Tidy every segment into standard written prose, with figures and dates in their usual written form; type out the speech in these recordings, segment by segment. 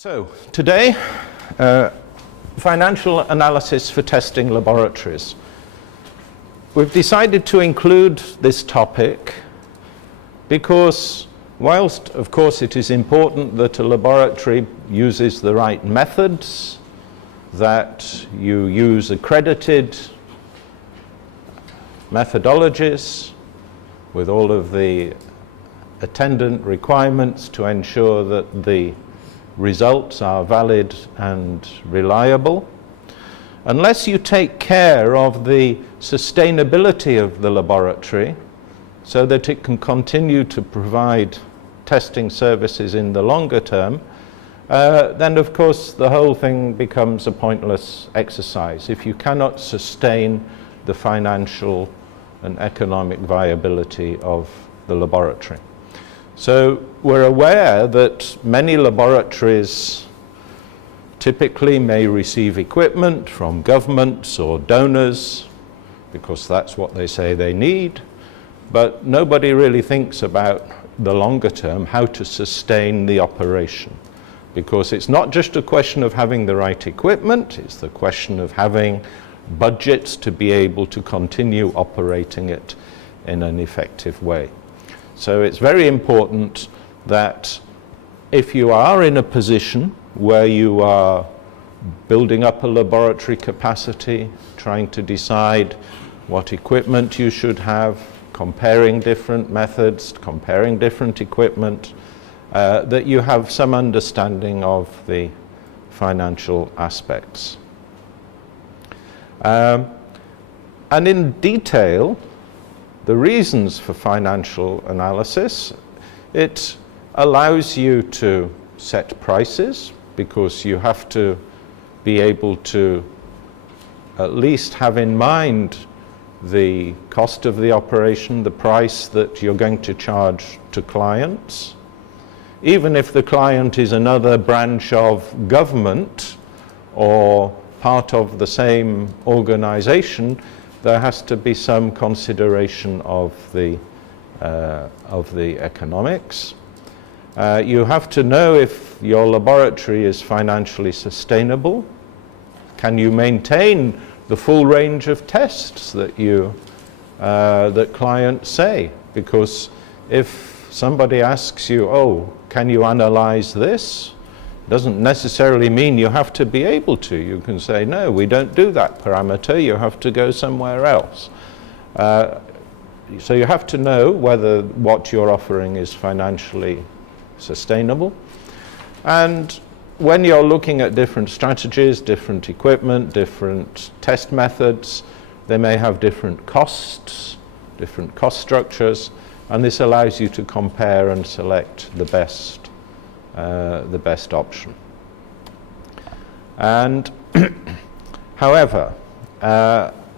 So today, financial analysis for testing laboratories. We've decided to include this topic because whilst of course it is important that a laboratory uses the right methods, that you use accredited methodologies with all of the attendant requirements to ensure that the results are valid and reliable. Unless you take care of the sustainability of the laboratory so that it can continue to provide testing services in the longer term, then of course the whole thing becomes a pointless exercise if you cannot sustain the financial and economic viability of the laboratory. So we're aware that many laboratories typically may receive equipment from governments or donors because that's what they say they need, but nobody really thinks about the longer term, how to sustain the operation. Because it's not just a question of having the right equipment, it's the question of having budgets to be able to continue operating it in an effective way. So it's very important that if you are in a position where you are building up a laboratory capacity, trying to decide what equipment you should have, comparing different methods, comparing different equipment, that you have some understanding of the financial aspects. And in detail, the reasons for financial analysis, it allows you to set prices because you have to be able to at least have in mind the cost of the operation, the price that you're going to charge to clients. Even if the client is another branch of government or part of the same organization, there has to be some consideration of the economics. You have to know if your laboratory is financially sustainable. Can you maintain the full range of tests that that clients say? Because if somebody asks you, oh, can you analyze this? Doesn't necessarily mean you have to be able to. You can say, no, we don't do that parameter, you have to go somewhere else. So you have to know whether what you're offering is financially sustainable. And when you're looking at different strategies, different equipment, different test methods, they may have different costs, different cost structures, and this allows you to compare and select the best option. And however,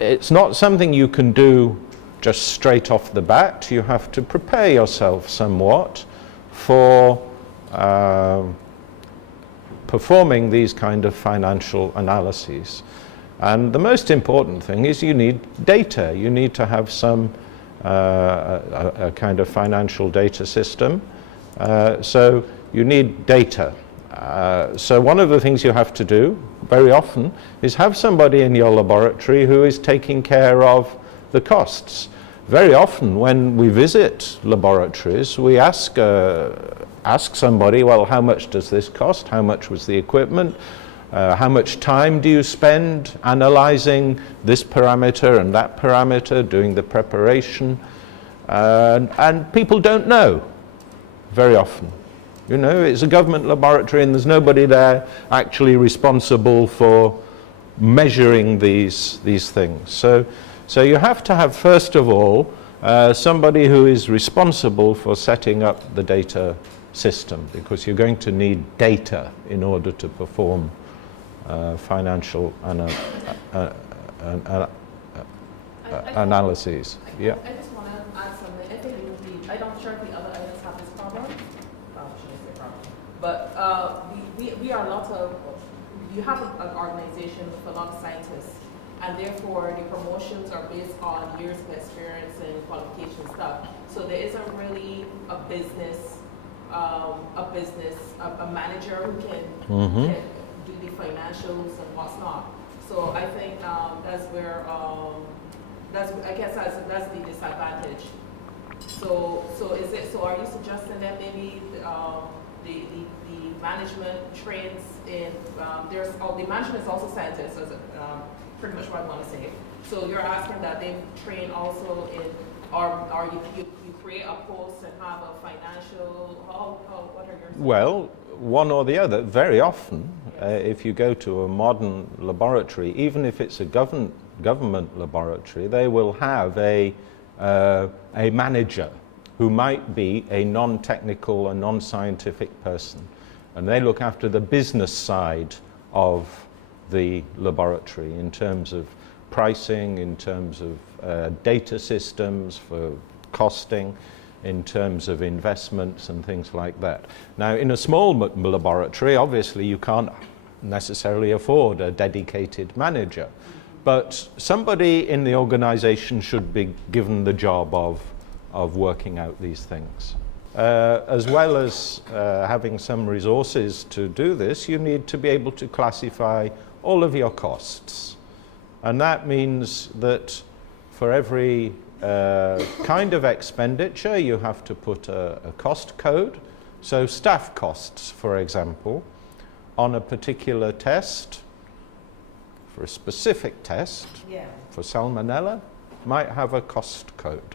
it's not something you can do just straight off the bat. You have to prepare yourself somewhat for performing these kind of financial analyses. And the most important thing is you need data. You need to have some a kind of financial data system. So you need data. So one of the things you have to do very often is have somebody in your laboratory who is taking care of the costs. Very often when we visit laboratories, we ask somebody, well, how much does this cost? How much was the equipment? How much time do you spend analyzing this parameter and that parameter, doing the preparation? And people don't know very often. You know, it's a government laboratory and there's nobody there actually responsible for measuring these things. So you have to have, first of all, somebody who is responsible for setting up the data system, because you're going to need data in order to perform financial analyses. Yeah. I just want to add something. I think it would be, I'm not sure if the other items have this problem. But we are lots of, you have an organization with a lot of scientists, and therefore the promotions are based on years of experience and qualification stuff. So there isn't really a business a business, a manager who can, can do the financials and what's not. So I think that's where, I guess that's the disadvantage. So is it, so are you suggesting that maybe the management trains in, the management is also scientists, as pretty much what I want to say. So you're asking that they train also in, or you create a post and have a financial, what are your... Well, one or the other. Very often, if you go to a modern laboratory, even if it's a government laboratory, they will have a manager who might be a non-technical and non-scientific person. And they look after the business side of the laboratory in terms of pricing, in terms of data systems for costing, in terms of investments and things like that. Now, in a small laboratory, obviously you can't necessarily afford a dedicated manager, but somebody in the organization should be given the job of working out these things. As well as having some resources to do this, you need to be able to classify all of your costs. And that means that for every kind of expenditure, you have to put a cost code. So staff costs, for example, on a particular test, for a specific test, for salmonella, might have a cost code.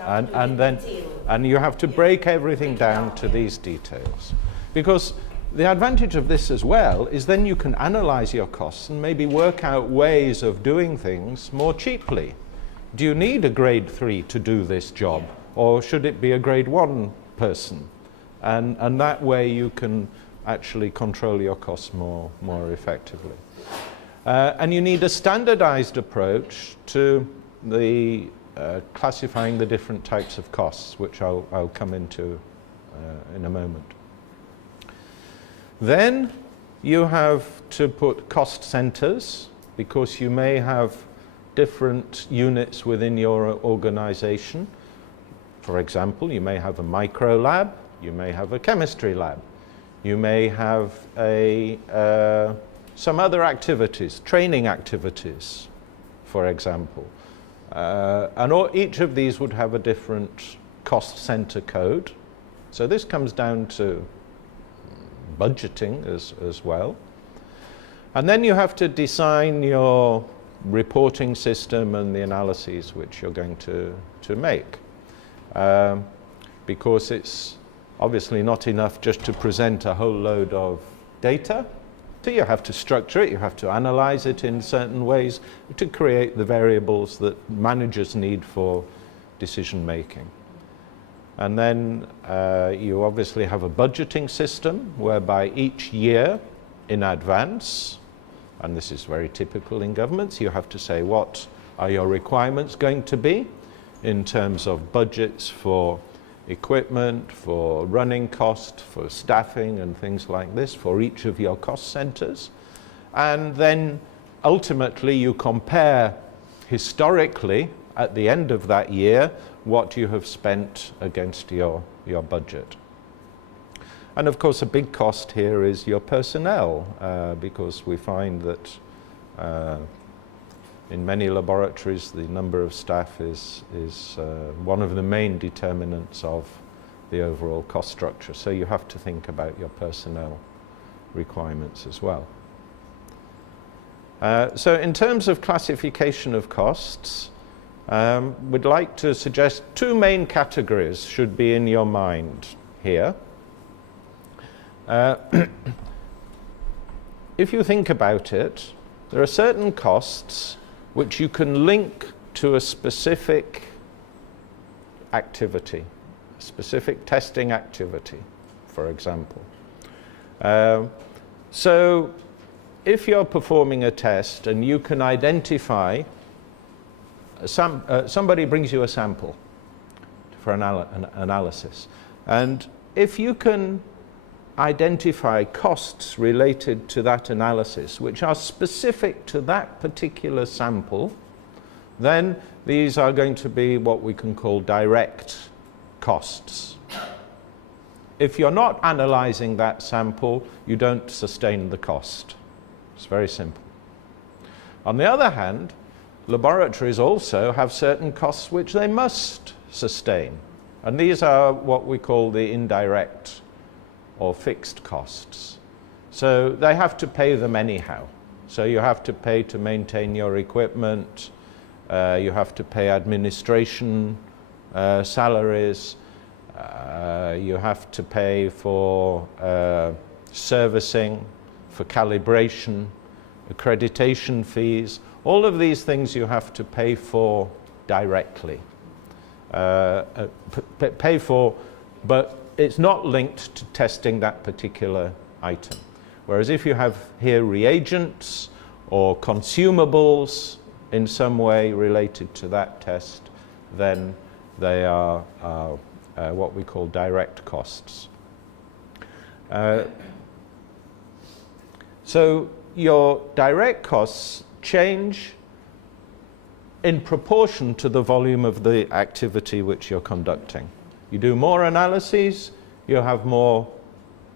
And you have to break everything down to these details. Because the advantage of this as well is then you can analyze your costs and maybe work out ways of doing things more cheaply. Do you need a grade 3 to do this job? Or should it be a grade 1 person? And that way you can actually control your costs more effectively. And you need a standardized approach to the classifying the different types of costs, which I'll come into in a moment. Then you have to put cost centers, because you may have different units within your organization. For example, you may have a micro lab, you may have a chemistry lab, you may have some other activities, training activities, for example. And each of these would have a different cost center code. So this comes down to budgeting as well. And then you have to design your reporting system and the analyses which you're going to make. Because it's obviously not enough just to present a whole load of data. So you have to structure it, you have to analyze it in certain ways to create the variables that managers need for decision making. And then you obviously have a budgeting system whereby each year in advance, and this is very typical in governments, you have to say what are your requirements going to be in terms of budgets for equipment, for running cost, for staffing and things like this for each of your cost centers. And then ultimately you compare historically at the end of that year what you have spent against your budget. And of course a big cost here is your personnel, because we find that in many laboratories the number of staff is one of the main determinants of the overall cost structure. So you have to think about your personnel requirements as well. So in terms of classification of costs, we'd like to suggest two main categories should be in your mind here. If you think about it, there are certain costs which you can link to a specific activity, a specific testing activity, for example. So if you're performing a test and you can identify, somebody brings you a sample for an analysis, and if you can identify costs related to that analysis which are specific to that particular sample, then these are going to be what we can call direct costs. if you're not analyzing that sample, you don't sustain the cost. It's very simple. On the other hand, laboratories also have certain costs which they must sustain. And these are what we call the indirect or fixed costs. So they have to pay them anyhow. So you have to pay to maintain your equipment, you have to pay administration salaries, you have to pay for servicing, for calibration, accreditation fees. All of these things you have to pay for directly. Pay for, but it's not linked to testing that particular item. Whereas if you have here reagents or consumables in some way related to that test, then they are what we call direct costs. So your direct costs change in proportion to the volume of the activity which you're conducting. You do more analyses, you have more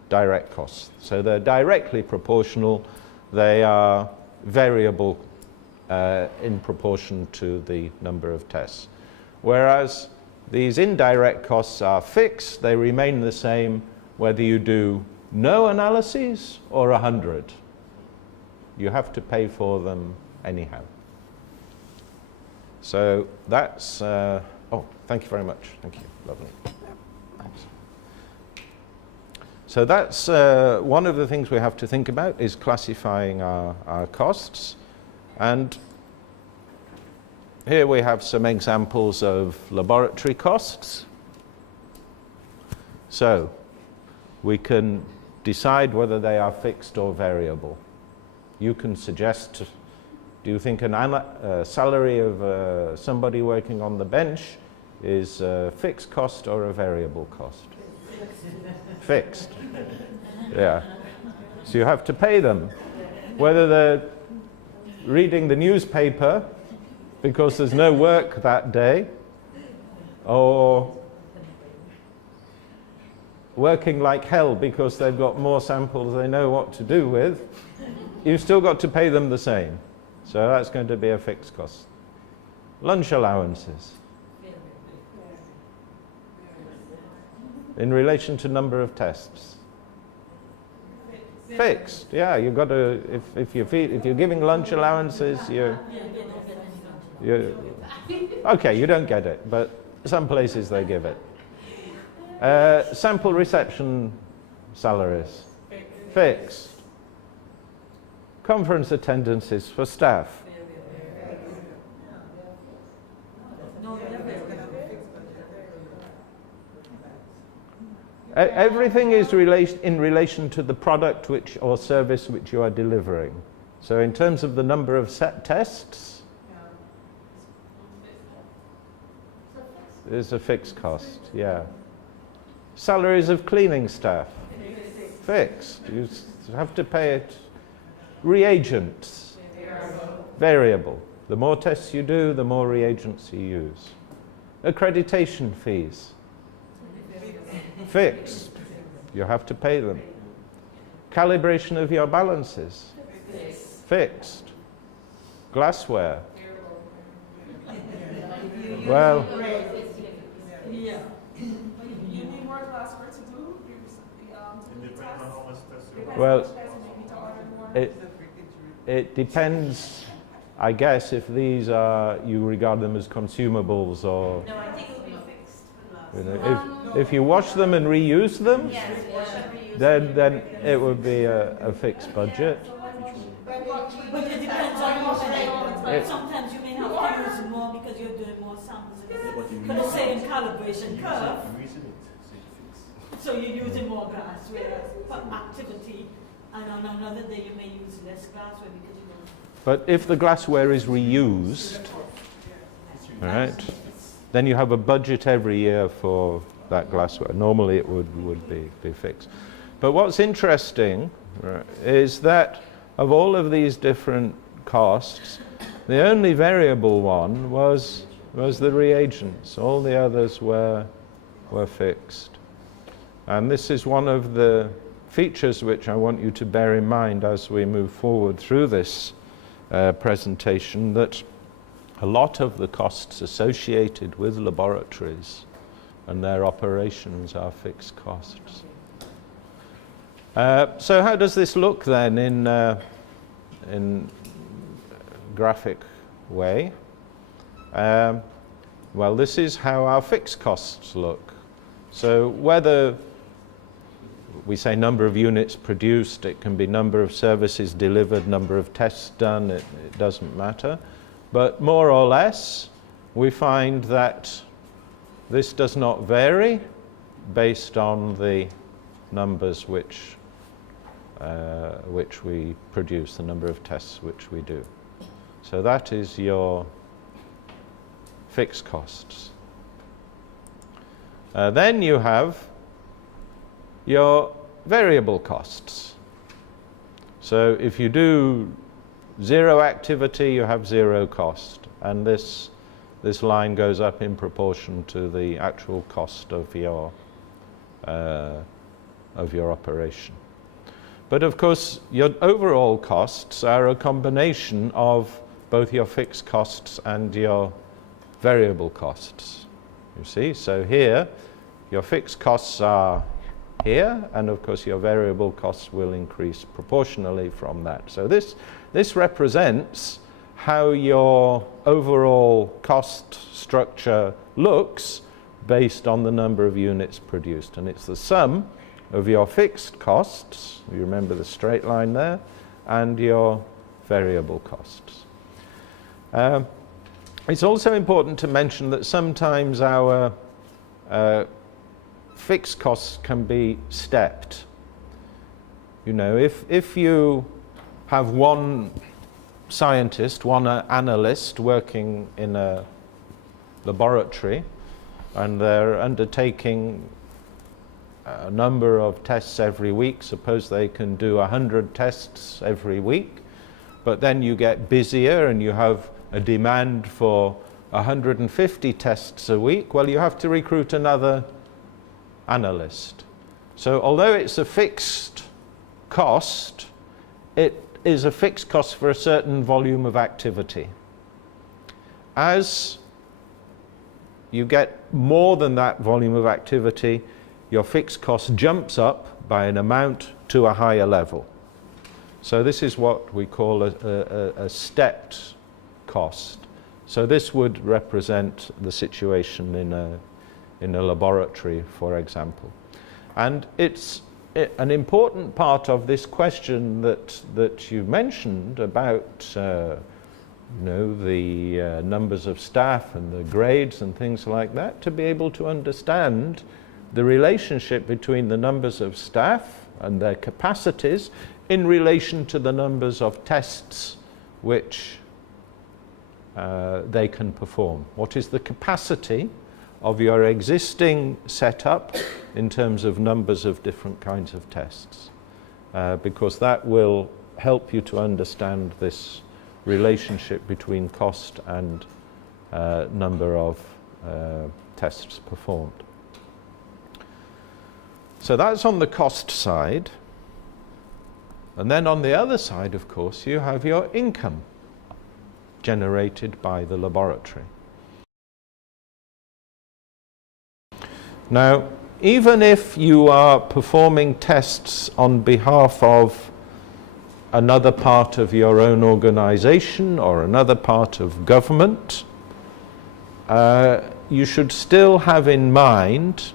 direct costs. So they're directly proportional, they are variable in proportion to the number of tests. Whereas these indirect costs are fixed, they remain the same whether you do no analyses or 100. You have to pay for them anyhow. So that's, oh, thank you very much. Thank you, lovely. Thanks. So that's one of the things we have to think about is classifying our costs. And here we have some examples of laboratory costs. So we can decide whether they are fixed or variable. You can suggest, do you think a salary of somebody working on the bench is a fixed cost or a variable cost? Fixed. Yeah. So you have to pay them. Whether they're reading the newspaper because there's no work that day, or working like hell because they've got more samples they know what to do with, you've still got to pay them the same. So that's going to be a fixed cost. Lunch allowances. In relation to number of tests. Fixed. Yeah, you've got to, if you're giving lunch allowances, you're okay, you don't get it, but some places they give it. Sample reception salaries. Fixed. Conference attendances for staff. Everything is in relation to the product which or service which you are delivering. So in terms of the number of set tests, there's a fixed cost, yeah. Salaries of cleaning staff, fixed. You have to pay it. Reagents, variable. The more tests you do, the more reagents you use. Accreditation fees, fixed. You have to pay them. Calibration of your balances, fixed. Glassware. Well, you need more glassware to do? well, it depends, I guess, if these are, you regard them as consumables or... No, I think it will be fixed for You know, if you wash them and reuse them, yes, wash and reuse. then it would be a fixed budget. But it depends on your state. Sometimes you may have to use more because you're doing more samples. For the same calibration curve, so you're using more glass, whereas for activity, and on another day you may use less glassware because you don't. But if the glassware is reused, all right, then you have a budget every year for that glassware. Normally it would be fixed. But what's interesting, right, is that of all of these different costs, the only variable one was the reagents. All the others were fixed. And this is one of the features which I want you to bear in mind as we move forward through this presentation, that a lot of the costs associated with laboratories and their operations are fixed costs. So how does this look then in graphic way? Well, this is how our fixed costs look. So whether we say number of units produced, it can be number of services delivered, number of tests done, it doesn't matter. But more or less, we find that this does not vary based on the numbers which we produce, the number of tests which we do. So that is your fixed costs. Then you have your variable costs. So if you do zero activity, you have zero cost, and this line goes up in proportion to the actual cost of your operation. But of course, your overall costs are a combination of both your fixed costs and your variable costs. You see, so here your fixed costs are here, and of course your variable costs will increase proportionally from that. So this represents how your overall cost structure looks based on the number of units produced, and it's the sum of your fixed costs, you remember the straight line there, and your variable costs. It's also important to mention that sometimes our fixed costs can be stepped. You know, if you have one scientist, one analyst working in a laboratory, and they're undertaking a number of tests every week, suppose they can do 100 tests every week, but then you get busier and you have a demand for 150 tests a week, well, you have to recruit another analyst. So although it's a fixed cost, it is a fixed cost for a certain volume of activity. As you get more than that volume of activity, your fixed cost jumps up by an amount to a higher level. So this is what we call a stepped cost. So this would represent the situation in a laboratory, for example. And it's an important part of this question that you mentioned about you know, the numbers of staff and the grades and things like that, to be able to understand the relationship between the numbers of staff and their capacities in relation to the numbers of tests which they can perform. What is the capacity of your existing setup in terms of numbers of different kinds of tests? Because that will help you to understand this relationship between cost and number of tests performed. So that's on the cost side. And then on the other side, of course, you have your income generated by the laboratory. Now, even if you are performing tests on behalf of another part of your own organization or another part of government, you should still have in mind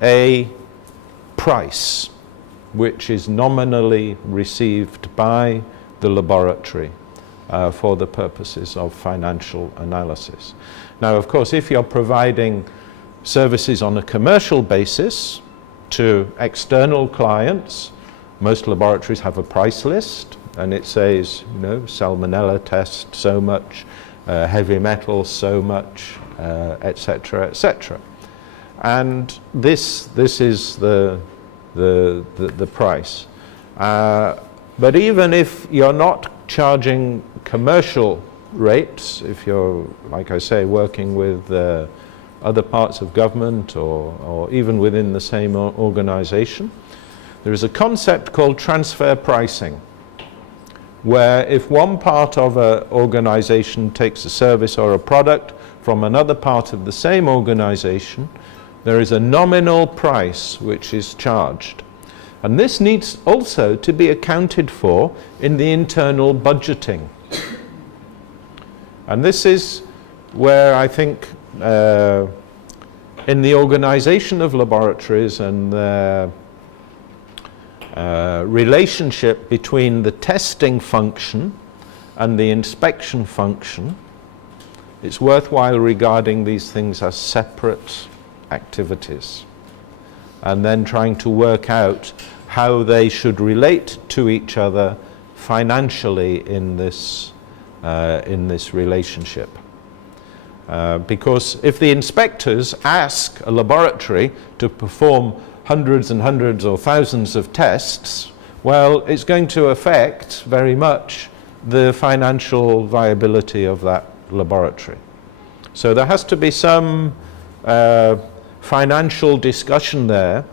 a price which is nominally received by the laboratory for the purposes of financial analysis. Now, of course, if you're providing services on a commercial basis to external clients, most laboratories have a price list, and it says, you know, salmonella test so much, heavy metals so much, etc., etc. And this is the price. But even if you're not charging commercial rates, if you're, like I say, working with other parts of government or even within the same organization. There is a concept called transfer pricing, where if one part of an organization takes a service or a product from another part of the same organization, there is a nominal price which is charged. And this needs also to be accounted for in the internal budgeting. And this is where I think in the organization of laboratories and the relationship between the testing function and the inspection function, it's worthwhile regarding these things as separate activities and then trying to work out how they should relate to each other financially in this relationship. Because if the inspectors ask a laboratory to perform hundreds and hundreds or thousands of tests, well, it's going to affect very much the financial viability of that laboratory. So there has to be some financial discussion there.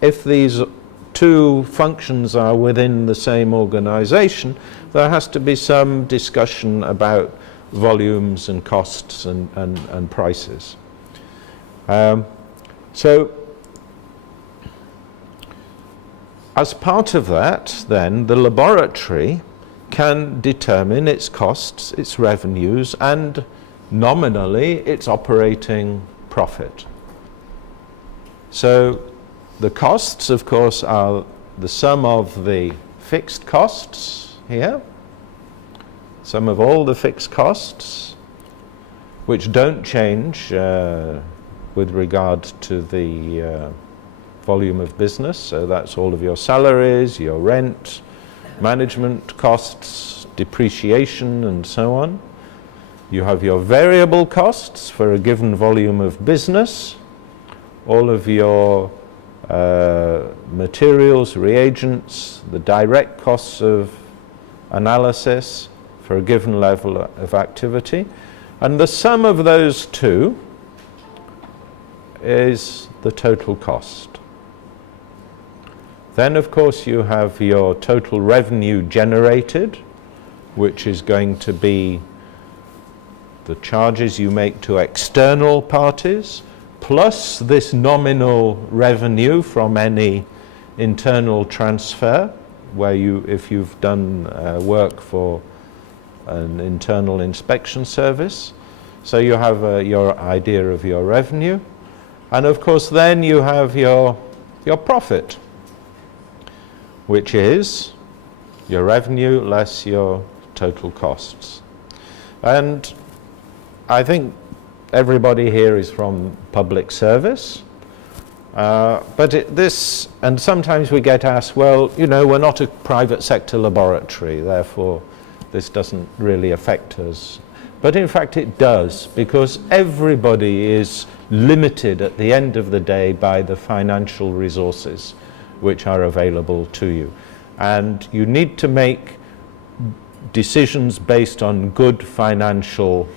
If these two functions are within the same organization, there has to be some discussion about volumes and costs and prices. So as part of that, then, the laboratory can determine its costs, its revenues, and nominally its operating profit. So the costs, of course, are the sum of the fixed costs here, sum of all the fixed costs, which don't change with regard to the volume of business. So that's all of your salaries, your rent, management costs, depreciation, and so on. You have your variable costs for a given volume of business, all of your materials, reagents, the direct costs of analysis for a given level of activity. And the sum of those two is the total cost. Then, of course, you have your total revenue generated, which is going to be the charges you make to external parties, plus this nominal revenue from any internal transfer, where if you've done work for an internal inspection service. So you have your idea of your revenue. And of course, then you have your profit, which is your revenue less your total costs. And I think everybody here is from public service, but and sometimes we get asked, well, you know, we're not a private sector laboratory, therefore this doesn't really affect us. But in fact it does, because everybody is limited at the end of the day by the financial resources which are available to you. And you need to make decisions based on good financial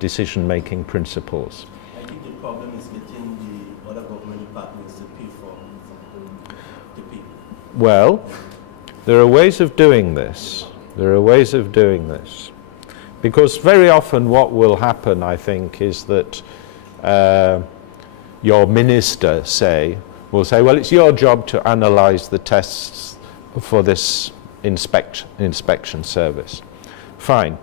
decision-making principles. I think the problem is getting the other government departments to pay for the people. Well, there are ways of doing this. There are ways of doing this. Because very often what will happen, I think, is that your minister, will say, well, it's your job to analyze the tests for this inspection service. Fine.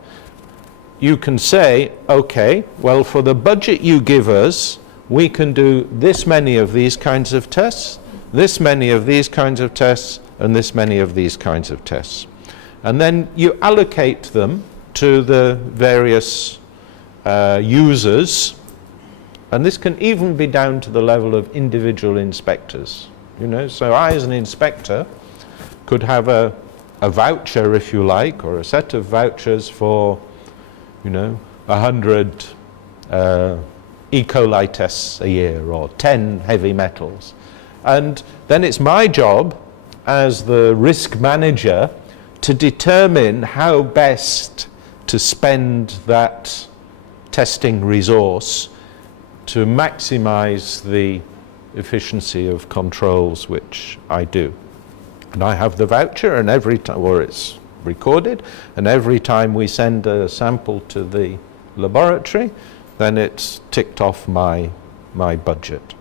You can say, okay, well, for the budget you give us, we can do this many of these kinds of tests, this many of these kinds of tests, and this many of these kinds of tests. And then you allocate them to the various users, and this can even be down to the level of individual inspectors. You know, so I, as an inspector, could have a voucher, if you like, or a set of vouchers for, 100 E. coli tests a year, or 10 heavy metals. And then it's my job as the risk manager to determine how best to spend that testing resource to maximize the efficiency of controls which I do. And I have the voucher, and every time, or it's recorded, and every time we send a sample to the laboratory, then it's ticked off my budget.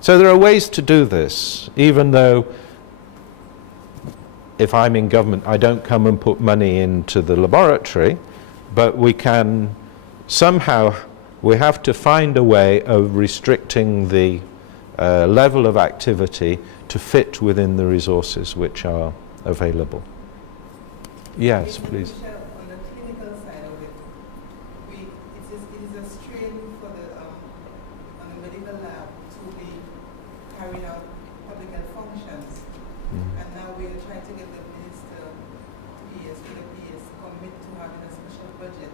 So there are ways to do this, even though if I'm in government, I don't come and put money into the laboratory, but we can somehow, we have to find a way of restricting the level of activity to fit within the resources which are available. Yes, please. On the clinical side of it, it is a strain for on the medical lab to be carrying out public health functions. And now we're trying to get the minister, PS, to commit to having a special budget,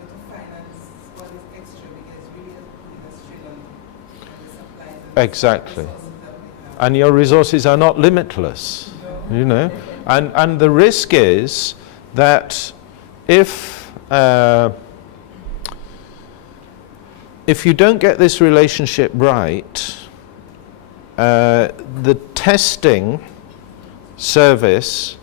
to finance what is extra, because really putting a strain on the supplies and exactly. the resources that we have. And your resources are not limitless, And the risk is that if you don't get this relationship right, the testing service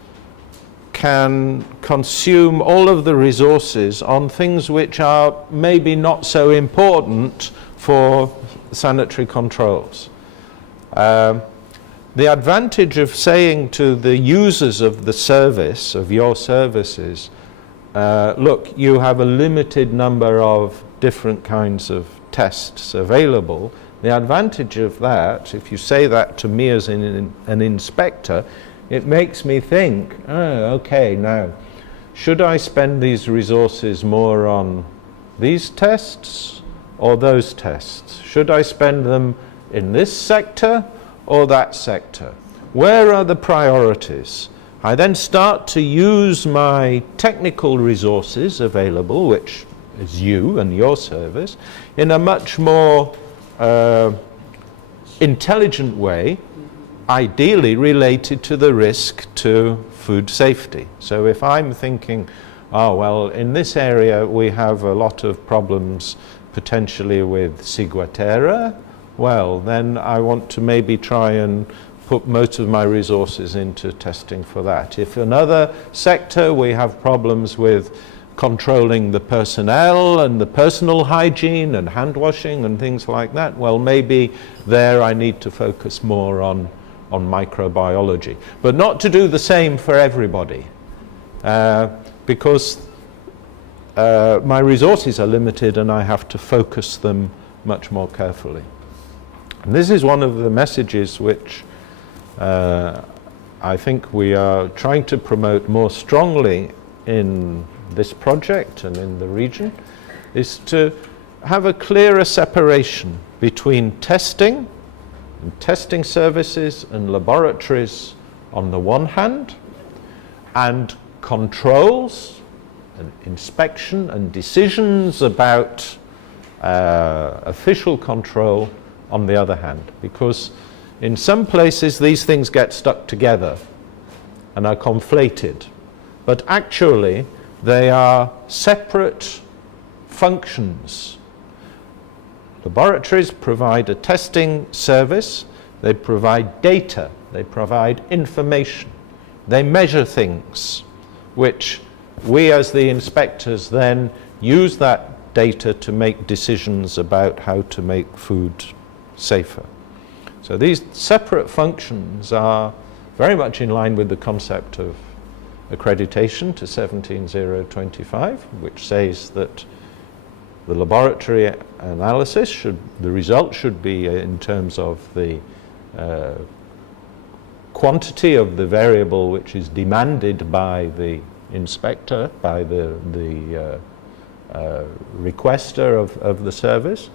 can consume all of the resources on things which are maybe not so important for sanitary controls. The advantage of saying to the users of the service, of your services, look, you have a limited number of different kinds of tests available. The advantage of that, if you say that to me as an inspector, it makes me think, okay, now, should I spend these resources more on these tests or those tests? Should I spend them in this sector or that sector? Where are the priorities? I then start to use my technical resources available, which is you and your service, in a much more intelligent way, ideally related to the risk to food safety. So if I'm thinking, oh well, in this area we have a lot of problems potentially with ciguatera, well, then I want to maybe try and put most of my resources into testing for that. If another sector we have problems with controlling the personnel and the personal hygiene and hand washing and things like that, well, maybe there I need to focus more on microbiology. But not to do the same for everybody, because my resources are limited and I have to focus them much more carefully. And this is one of the messages which I think we are trying to promote more strongly in this project and in the region, is to have a clearer separation between testing and testing services and laboratories on the one hand, and controls and inspection and decisions about official control on the other hand, because in some places these things get stuck together and are conflated, but actually they are separate functions. Laboratories provide a testing service, they provide data, they provide information, they measure things, which we as the inspectors then use that data to make decisions about how to make food safer. So these separate functions are very much in line with the concept of accreditation to 17025, which says that the laboratory analysis the result should be in terms of the quantity of the variable which is demanded by the inspector, by the requester of the service,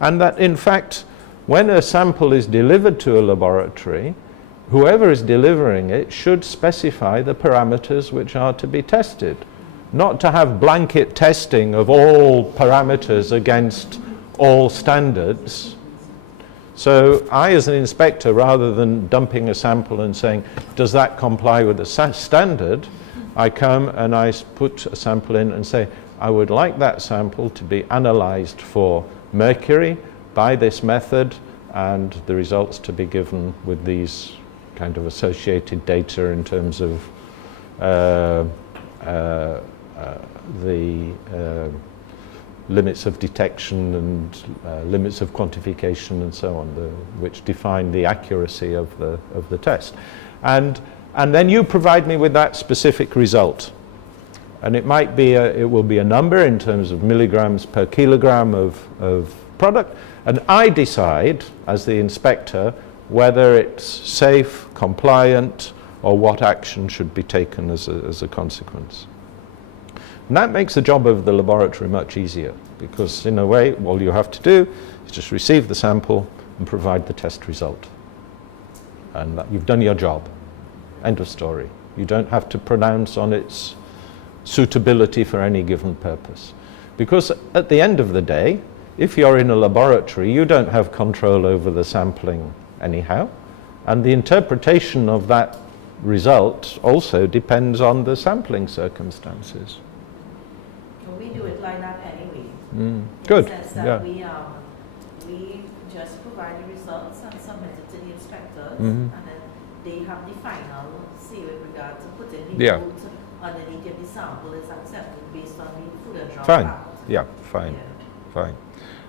and that in fact when a sample is delivered to a laboratory, whoever is delivering it should specify the parameters which are to be tested, not to have blanket testing of all parameters against all standards. So I, as an inspector, rather than dumping a sample and saying, does that comply with the standard, I come and I put a sample in and say, I would like that sample to be analysed for mercury by this method, and the results to be given with these kind of associated data in terms of the limits of detection and limits of quantification and so on, which define the accuracy of the test. And then you provide me with that specific result. And it might be, it will be a number in terms of milligrams per kilogram of product, and I decide, as the inspector, whether it's safe, compliant, or what action should be taken as a consequence. And that makes the job of the laboratory much easier, because in a way, all you have to do is just receive the sample and provide the test result. And you've done your job. End of story. You don't have to pronounce on its suitability for any given purpose. Because at the end of the day, if you're in a laboratory, you don't have control over the sampling anyhow, and the interpretation of that result also depends on the sampling circumstances. Well, we do it like that anyway. Good. In the sense that we just provide the results and submit it to the inspectors, and then they have the final say with regard to putting the note underneath if the sample is accepted based on the Food and Drug Fine. Act. Yeah, fine. Fine.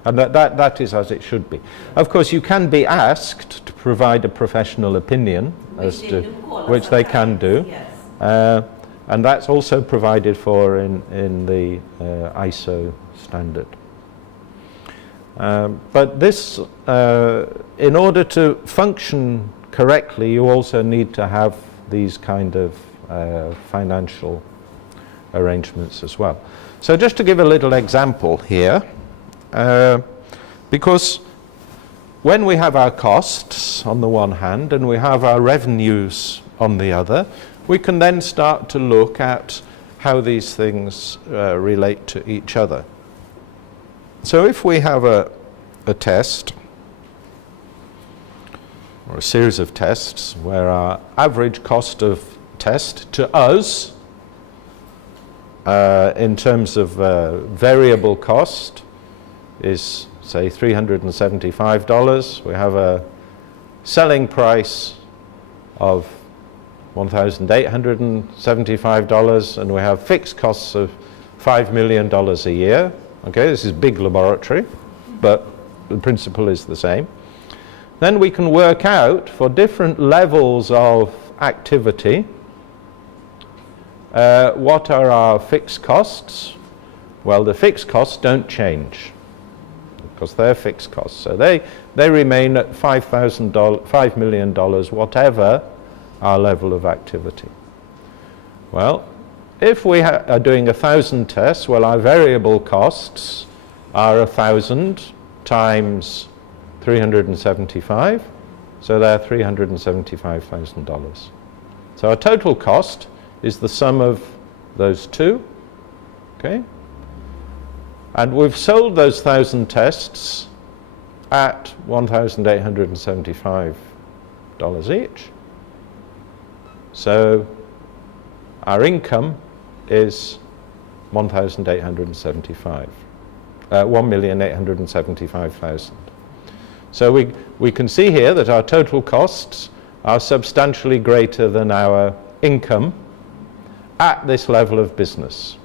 And that is as it should be. Of course, you can be asked to provide a professional opinion, which they can do. Yes. And that's also provided for in the ISO standard. But this, in order to function correctly, you also need to have these kind of financial arrangements as well. So just to give a little example here, because when we have our costs on the one hand and we have our revenues on the other, we can then start to look at how these things relate to each other. So if we have a test, or a series of tests, where our average cost of test to us, in terms of variable cost, is say $375. We have a selling price of $1,875, and we have fixed costs of $5 million a year. Okay, this is big laboratory, but the principle is the same. Then we can work out for different levels of activity what are our fixed costs. Well, the fixed costs don't change, because they're fixed costs. So they remain at $5 million, whatever our level of activity. Well, if we are doing 1,000 tests, well, our variable costs are 1,000 times 375, so they're $375,000. So our total cost is the sum of those two, okay? And we've sold those 1,000 tests at $1,875 each. So our income is $1,875,000. So we can see here that our total costs are substantially greater than our income at this level of business.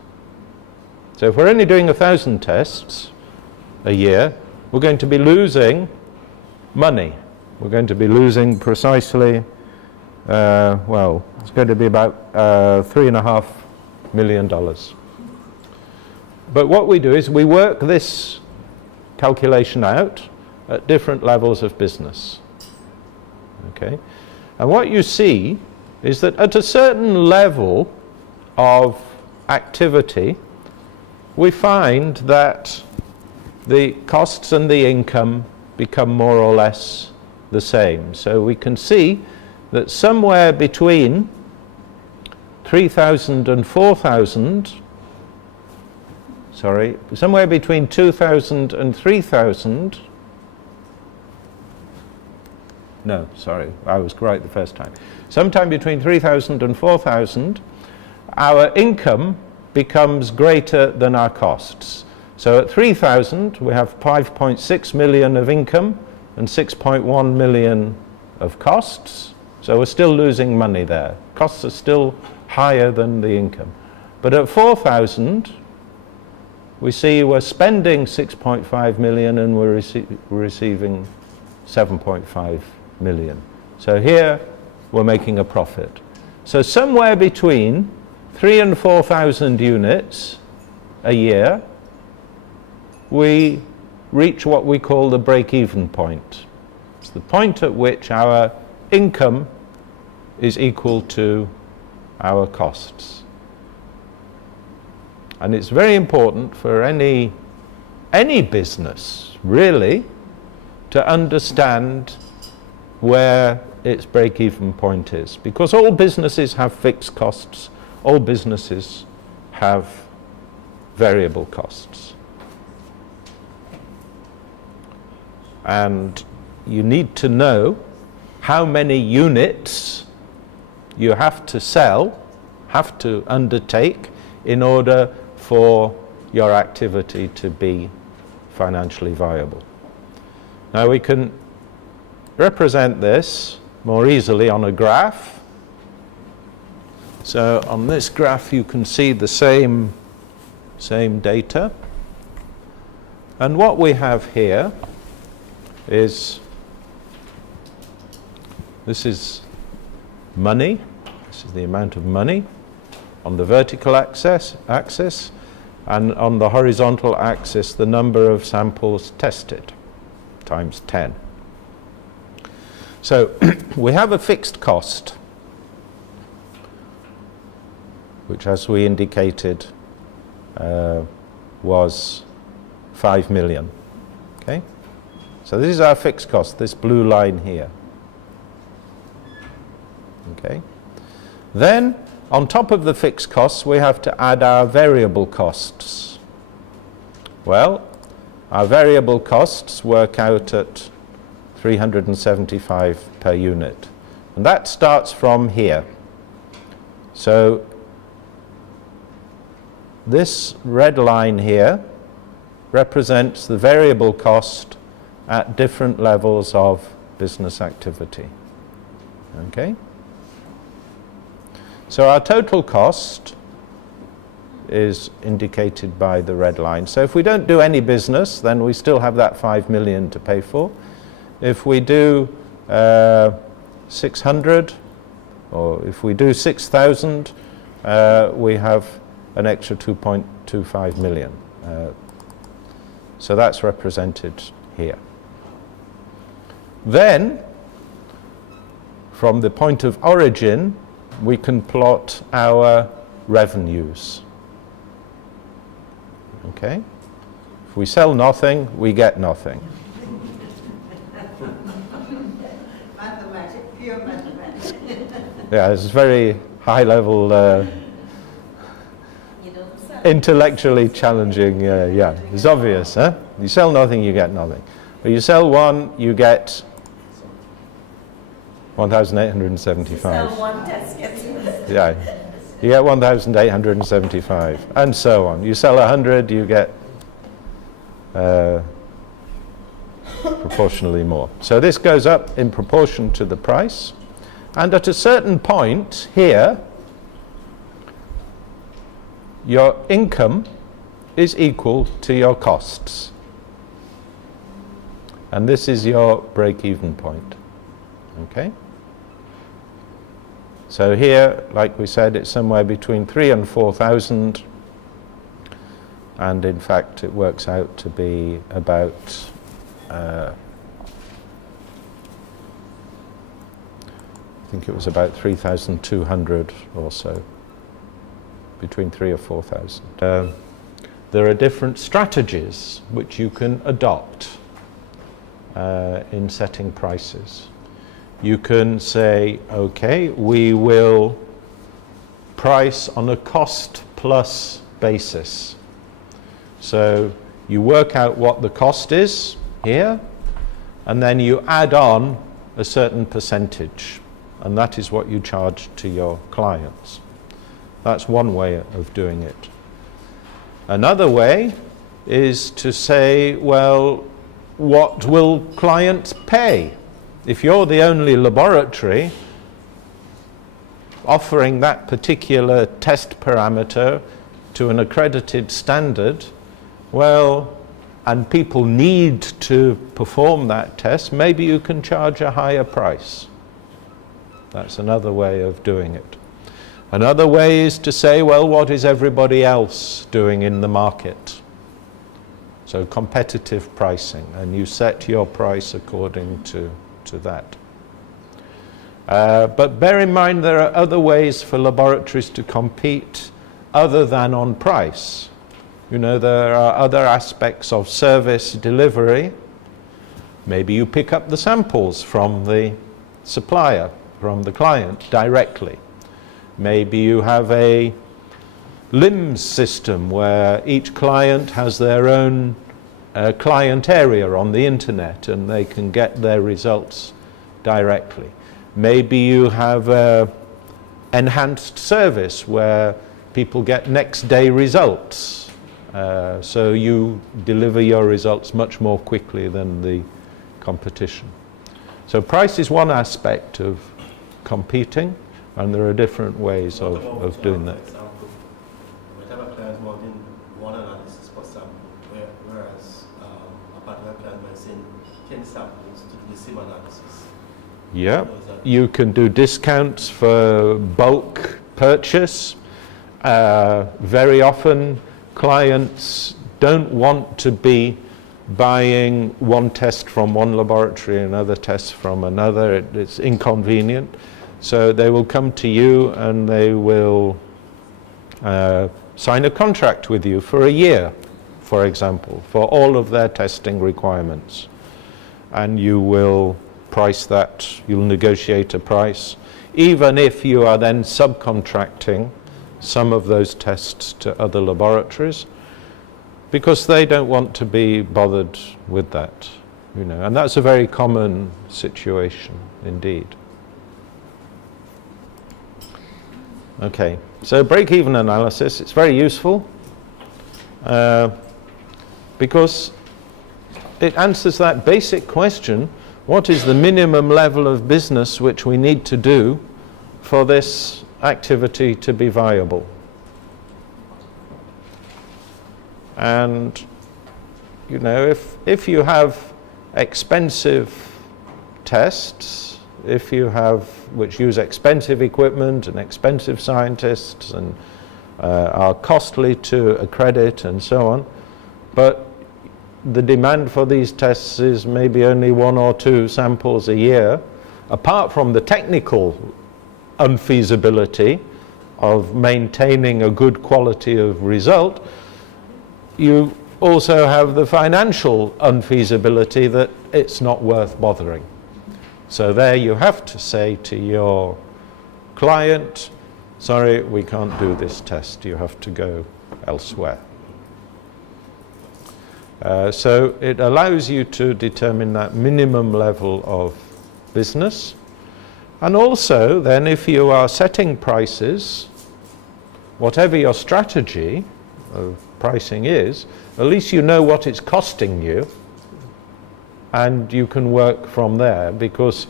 So if we're only doing 1,000 tests a year, we're going to be losing money. We're going to be losing precisely, well, it's going to be about $3.5 million. But what we do is we work this calculation out at different levels of business. Okay? And what you see is that at a certain level of activity, we find that the costs and the income become more or less the same. So we can see that somewhere between 3,000 and 4,000, sorry, somewhere between 2,000 and 3,000, no, sorry, I was correct the first time. Sometime between 3,000 and 4,000, our income becomes greater than our costs. So at 3,000 we have 5.6 million of income and 6.1 million of costs. So we're still losing money there. Costs are still higher than the income. But at 4,000 we see we're spending 6.5 million and we're receiving 7.5 million. So here we're making a profit. So somewhere between 3,000 and 4,000 units a year, we reach what we call the break-even point. It's the point at which our income is equal to our costs. And it's very important for any business, really, to understand where its break-even point is. Because all businesses have fixed costs, all businesses have variable costs. And you need to know how many units you have to sell, have to undertake, in order for your activity to be financially viable. Now we can represent this more easily on a graph. So on this graph you can see the same data. And what we have here is, this is money, this is the amount of money on the vertical axis, and on the horizontal axis the number of samples tested, times 10. So we have a fixed cost, which, as we indicated, was 5 million. Okay? So this is our fixed cost, this blue line here. Okay? Then, on top of the fixed costs, we have to add our variable costs. Well, our variable costs work out at 375 per unit. And that starts from here. So this red line here represents the variable cost at different levels of business activity. Okay? So our total cost is indicated by the red line. So if we don't do any business, then we still have that 5 million to pay for. If we do 600, or if we do 6,000, we have an extra 2.25 million. So that's represented here. Then, from the point of origin, we can plot our revenues. Okay? If we sell nothing, we get nothing. Mathematics, pure mathematics. Yeah, it's very high level, intellectually challenging. Yeah, it's obvious, huh? You sell nothing, you get nothing. But you sell one, you get 1,875. Sell one test kit. Yeah, you get 1,875, and so on. You sell 100, you get proportionally more. So this goes up in proportion to the price, and at a certain point here, your income is equal to your costs. And this is your break-even point. Okay? So here, like we said, it's somewhere between 3,000 and 4,000, and in fact it works out to be about I think it was about 3,200 or so, between 3,000 or 4,000. There are different strategies which you can adopt in setting prices. You can say, okay, we will price on a cost plus basis. So you work out what the cost is here, and then you add on a certain percentage, and that is what you charge to your clients. That's one way of doing it. Another way is to say, well, what will clients pay? If you're the only laboratory offering that particular test parameter to an accredited standard, well, and people need to perform that test, maybe you can charge a higher price. That's another way of doing it. Another way is to say, well, what is everybody else doing in the market? So competitive pricing, and you set your price according to that. But bear in mind there are other ways for laboratories to compete other than on price. You know, there are other aspects of service delivery. Maybe you pick up the samples from the supplier, from the client directly. Maybe you have a LIMS system where each client has their own client area on the internet and they can get their results directly. Maybe you have enhanced service where people get next day results. So you deliver your results much more quickly than the competition. So price is one aspect of competing, and there are different ways of doing that. For example, whatever client wanting one analysis per sample, whereas a particular client might send 10 samples to do the same analysis. Yeah, you can do discounts for bulk purchase. Very often clients don't want to be buying one test from one laboratory, another test from another. It's inconvenient. So they will come to you and they will sign a contract with you for a year, for example, for all of their testing requirements. And you will price that, you'll negotiate a price, even if you are then subcontracting some of those tests to other laboratories, because they don't want to be bothered with that, you know, and that's a very common situation indeed. Okay, so break-even analysis, it's very useful because it answers that basic question: what is the minimum level of business which we need to do for this activity to be viable? And, you know, if you have expensive tests, if you have, which use expensive equipment and expensive scientists and are costly to accredit and so on, but the demand for these tests is maybe only 1 or 2 samples a year, apart from the technical unfeasibility of maintaining a good quality of result, you also have the financial unfeasibility that it's not worth bothering. So there you have to say to your client, sorry, we can't do this test, you have to go elsewhere. So it allows you to determine that minimum level of business. And also then, if you are setting prices, whatever your strategy of pricing is, at least you know what it's costing you, and you can work from there, because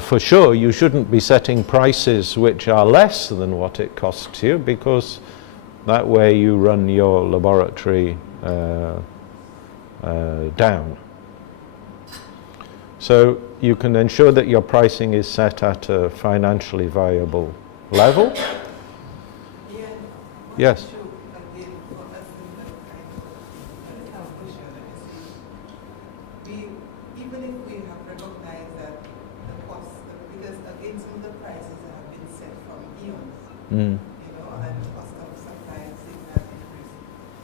for sure you shouldn't be setting prices which are less than what it costs you, because that way you run your laboratory down. So you can ensure that your pricing is set at a financially viable level. Yeah. Yes. Again, for us in the kind of calculation, even if we have recognized that the cost, because again, some of the prices have been set from eons, you know, and the cost of sometimes things have increased.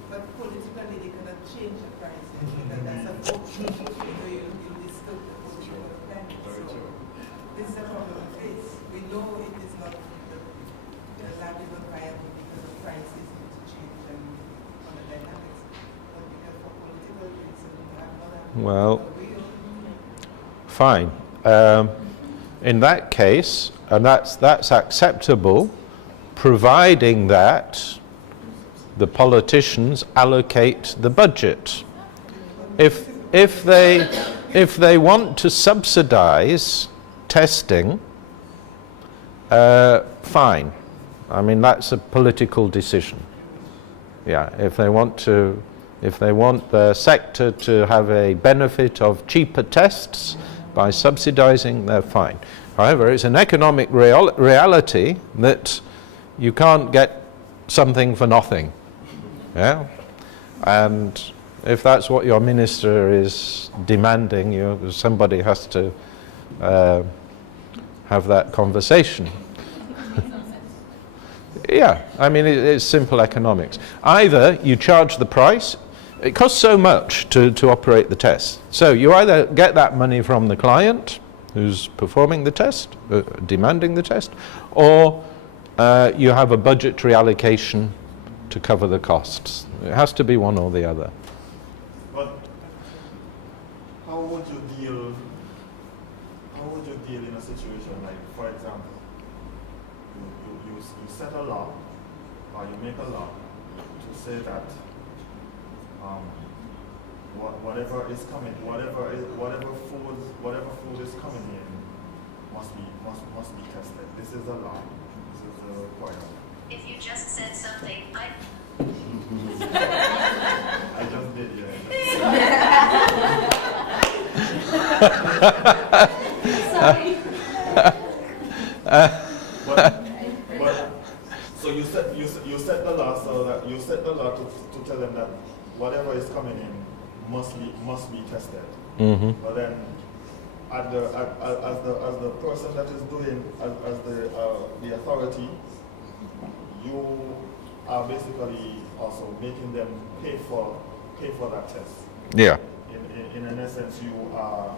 But politically, they cannot change the prices because that's a vote. You know, you discuss the political plan. So this is a problem we face. We know it is not the lab is not viable because the prices need to change and on the dynamics. But because for political reasons, we have other. Well, fine. In that case, and that's acceptable, providing that the politicians allocate the budget. If they want to subsidize testing, fine. I mean, that's a political decision. Yeah, if they want the sector to have a benefit of cheaper tests by subsidizing, they're fine. However, it's an economic reality that you can't get something for nothing. Yeah? And if that's what your minister is demanding, somebody has to have that conversation. Yeah, I mean, it's simple economics. Either you charge the price, it costs so much to operate the test. So you either get that money from the client who's performing the test, demanding the test, or you have a budgetary allocation to cover the costs. It has to be one or the other. But how would you deal in a situation like, for example, you set a law, or you make a law to say that whatever is coming, whatever food is coming in must be tested. This is a law. This is a requirement. If you just said something, I just did, Sorry. but so you set the law so that you set the law to tell them that whatever is coming in must be tested. Mm-hmm. But then, as the person that is doing, as the authority, you are basically also making them pay for that test. Yeah. In an essence, you are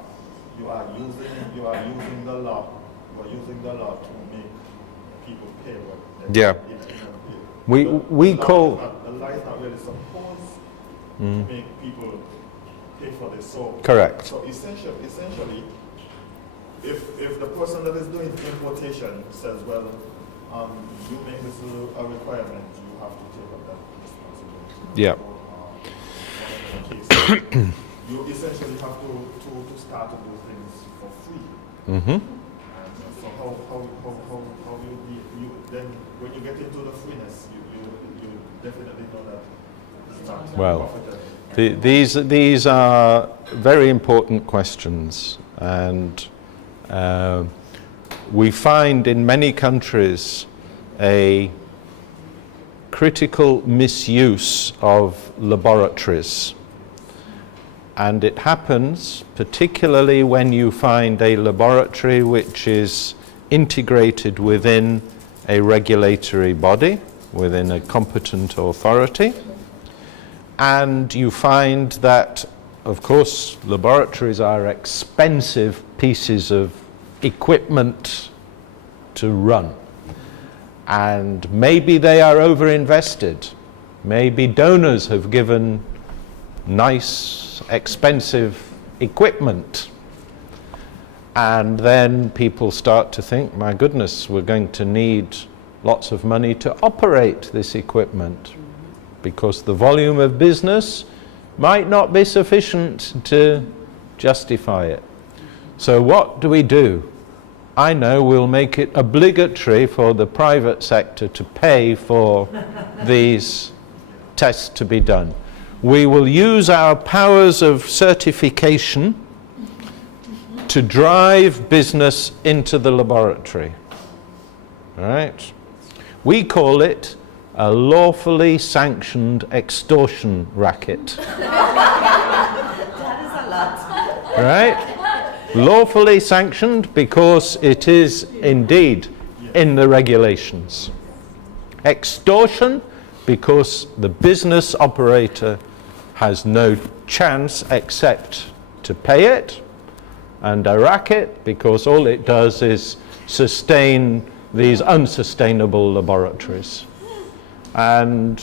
using the law. You are using the law to make people pay what. Yeah. We call. The law is not really supposed to make people pay for this. So correct. So essentially, if the person that is doing importation says, well, you make this a requirement, you have to take up that responsibility. Yeah. Case, you essentially have to start to do things for free. Mm-hmm. So how you then when you get into the freeness, you definitely know that it's not Well, profitable. these are very important questions, and we find in many countries a critical misuse of laboratories. And it happens particularly when you find a laboratory which is integrated within a regulatory body, within a competent authority. And you find that, of course, laboratories are expensive pieces of equipment to run. And maybe they are overinvested. Maybe donors have given nice, expensive equipment. And then people start to think, my goodness, we're going to need lots of money to operate this equipment, because the volume of business might not be sufficient to justify it. So what do? I know we'll make it obligatory for the private sector to pay for these tests to be done. We will use our powers of certification to drive business into the laboratory. All right? We call it a lawfully sanctioned extortion racket. That is a lot. Right? Lawfully sanctioned because it is indeed in the regulations. Extortion because the business operator has no chance except to pay it. And a racket because all it does is sustain these unsustainable laboratories. And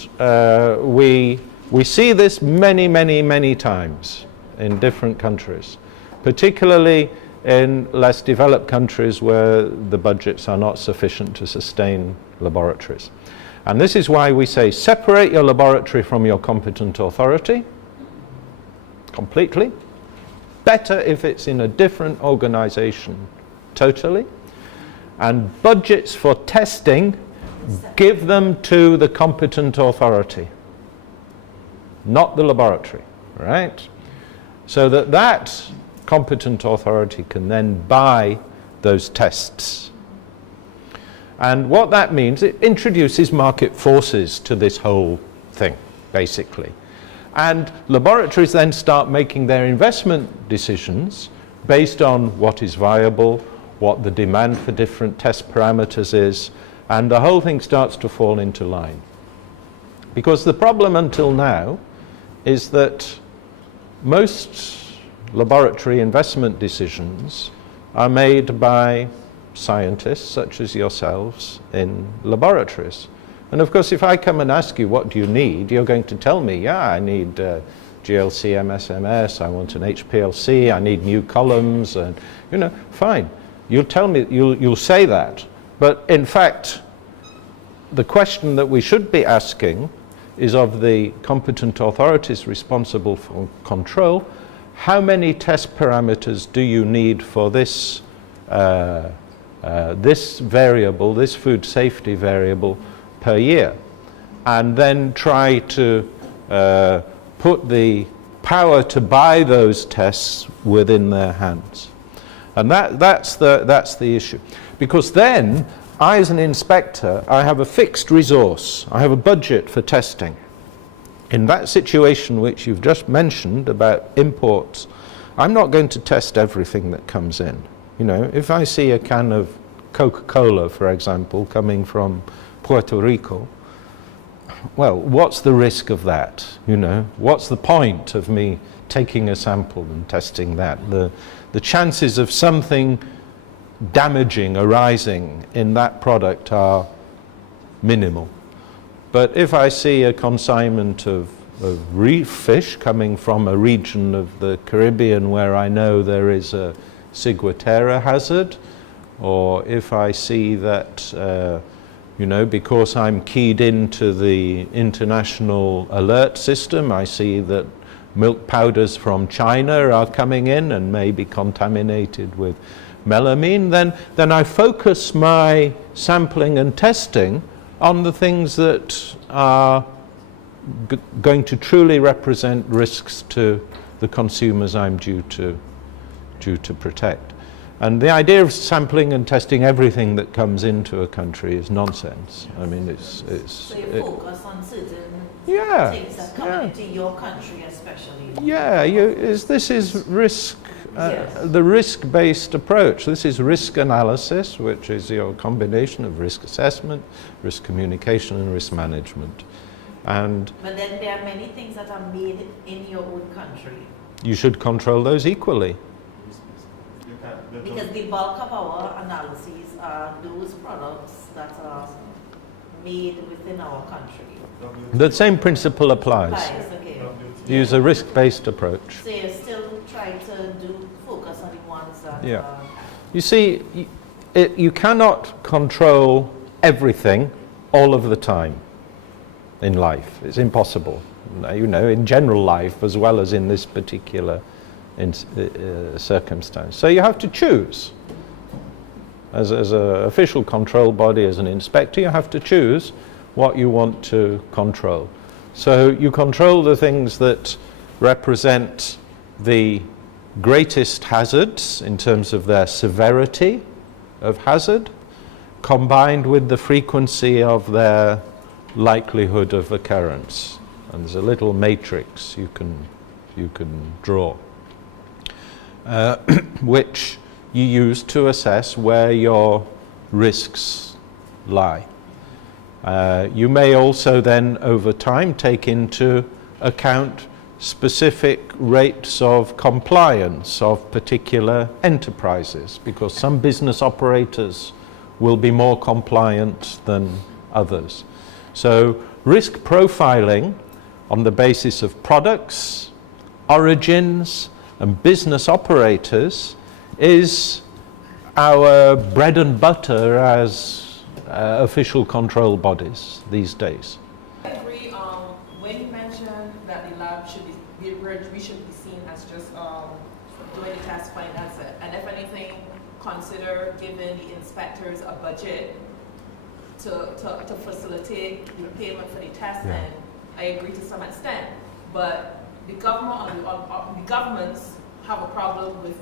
we see this many times in different countries, particularly in less developed countries where the budgets are not sufficient to sustain laboratories. And this is why we say separate your laboratory from your competent authority completely. Better if it's in a different organization totally. And budgets for testing, give them to the competent authority, not the laboratory, right? So that competent authority can then buy those tests. And what that means, it introduces market forces to this whole thing, basically. And laboratories then start making their investment decisions based on what is viable, what the demand for different test parameters is, and the whole thing starts to fall into line. Because the problem until now is that most laboratory investment decisions are made by scientists such as yourselves in laboratories. And of course, if I come and ask you, what do you need? You're going to tell me, yeah, I need GLC MSMS, I want an HPLC, I need new columns, and fine. You'll tell me, you'll say that. But in fact, the question that we should be asking is of the competent authorities responsible for control, how many test parameters do you need for this this variable, this food safety variable per year? And then try to put the power to buy those tests within their hands. And that's the issue. Because then, I as an inspector, I have a fixed resource. I have a budget for testing. In that situation which you've just mentioned about imports, I'm not going to test everything that comes in. If I see a can of Coca-Cola, for example, coming from Puerto Rico, well, what's the risk of that? What's the point of me taking a sample and testing that? The chances of something damaging arising in that product are minimal. But if I see a consignment of reef fish coming from a region of the Caribbean where I know there is a ciguatera hazard, or if I see that, because I'm keyed into the international alert system, I see that milk powders from China are coming in and may be contaminated with melamine, then I focus my sampling and testing on the things that are going to truly represent risks to the consumers I'm due to protect. And the idea of sampling and testing everything that comes into a country is nonsense. I mean, it's so you focus on certain things that come into your country, especially. Yeah, this is risk. The risk-based approach. This is risk analysis, which is your combination of risk assessment, risk communication, and risk management. But then there are many things that are made in your own country. You should control those equally. Because the bulk of our analyses are those products that are made within our country. The same principle applies. Okay. Use a risk-based approach. So you still try to focus on the ones that You see, you cannot control everything all of the time in life. It's impossible. In general life as well as in this particular circumstance. So you have to choose. As an official control body, as an inspector, you have to choose what you want to control. So you control the things that represent the greatest hazards in terms of their severity of hazard, combined with the frequency of their likelihood of occurrence. And there's a little matrix you can draw, which you use to assess where your risks lie. You may also then, over time, take into account specific rates of compliance of particular enterprises, because some business operators will be more compliant than others. So risk profiling on the basis of products, origins, and business operators is our bread and butter as official control bodies these days. I agree. When you mentioned that the lab should be, we should be seen as just doing the test finance it, and if anything, consider giving the inspectors a budget to facilitate the payment for the testing. Yeah. I agree to some extent, but the government, the governments have a problem with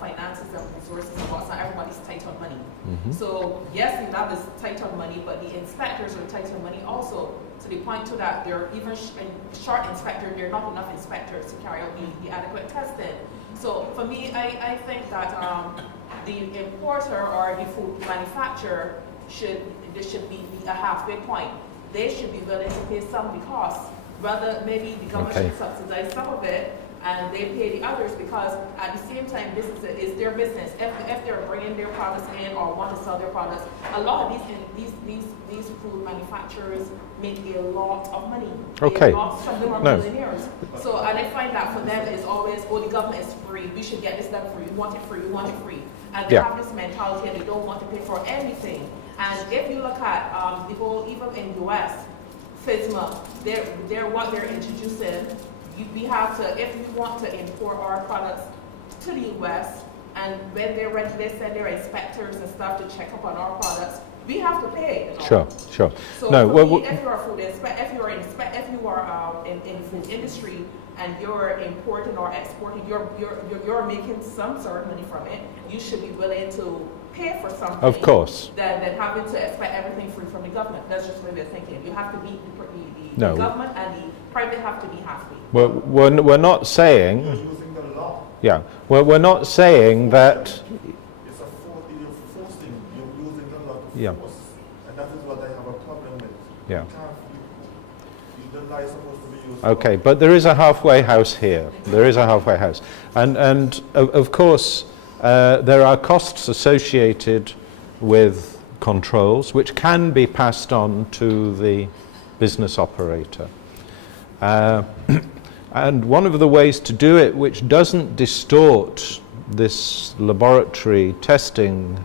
finances and resources and what's not. Everybody's tight on money. Mm-hmm. So yes, the lab is tight on money, but the inspectors are tight on money also. To the point to that, they're even short inspectors. There are not enough inspectors to carry out the adequate testing. So for me, I think that the importer or the food manufacturer there should be a halfway point. They should be willing to pay some of the costs. Rather, maybe the government should subsidize some of it and they pay the others, because at the same time, this is their business. If they're bringing their products in or want to sell their products, a lot of these food manufacturers make a lot of money. Okay. Some of them are millionaires. So, and I find that for them is always, oh, the government is free. We should get this done free. We want it free. We want it free. And they have this mentality and they don't want to pay for anything. And if you look at the whole, even in US, FSMA, they're what they're introducing. We have to, if you want to import our products to the US, and when they're ready, they send their inspectors and stuff to check up on our products, we have to pay. You know? Sure. So No, if you're a food if you are in the food industry and you're importing or exporting, you're making some sort of money from it. You should be willing to pay for something. Of course. Than having to expect everything free from the government. That's just the way we're thinking. You have to beat the government, and the private have to be halfway. We're not saying. You're using the law. Yeah. We're not saying that. It's you're forcing. You're using the law to Yeah. force, and that is what I have a problem with. Yeah. The law is supposed to be used. Okay, but there is a halfway house here. There is a halfway house, and of course there are costs associated with controls which can be passed on to the business operator. And one of the ways to do it, which doesn't distort this laboratory testing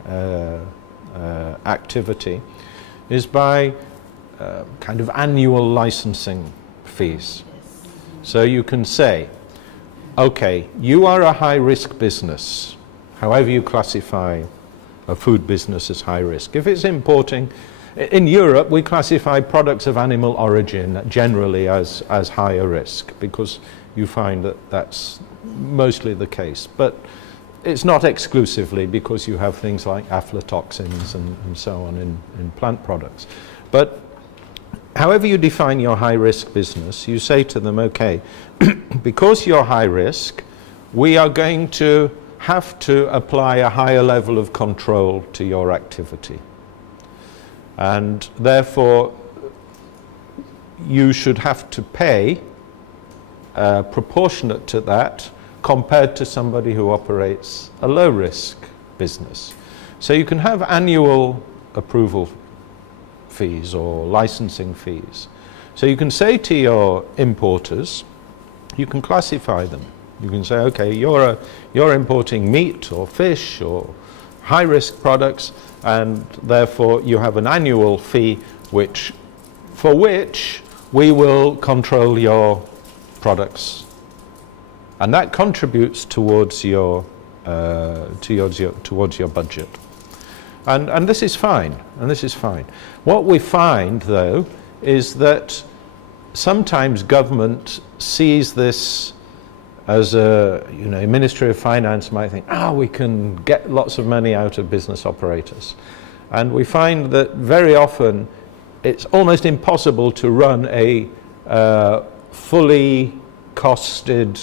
activity, is by kind of annual licensing fees. So you can say, okay, you are a high-risk business, however you classify a food business as high risk. If it's importing, in Europe we classify products of animal origin generally as higher risk, because you find that that's mostly the case. But it's not exclusively, because you have things like aflatoxins and so on in plant products. But however you define your high-risk business, you say to them, okay, because you're high risk, we are going to have to apply a higher level of control to your activity. And therefore, you should have to pay proportionate to that compared to somebody who operates a low-risk business. So you can have annual approval fees or licensing fees. So you can say to your importers, you can classify them. You can say, okay, you're importing meat or fish or high-risk products, and therefore you have an annual fee for which we will control your products, and that contributes towards your budget. And this is fine. What we find, though, is that sometimes government sees this as a Ministry of Finance might think, we can get lots of money out of business operators. And we find that very often it's almost impossible to run a fully costed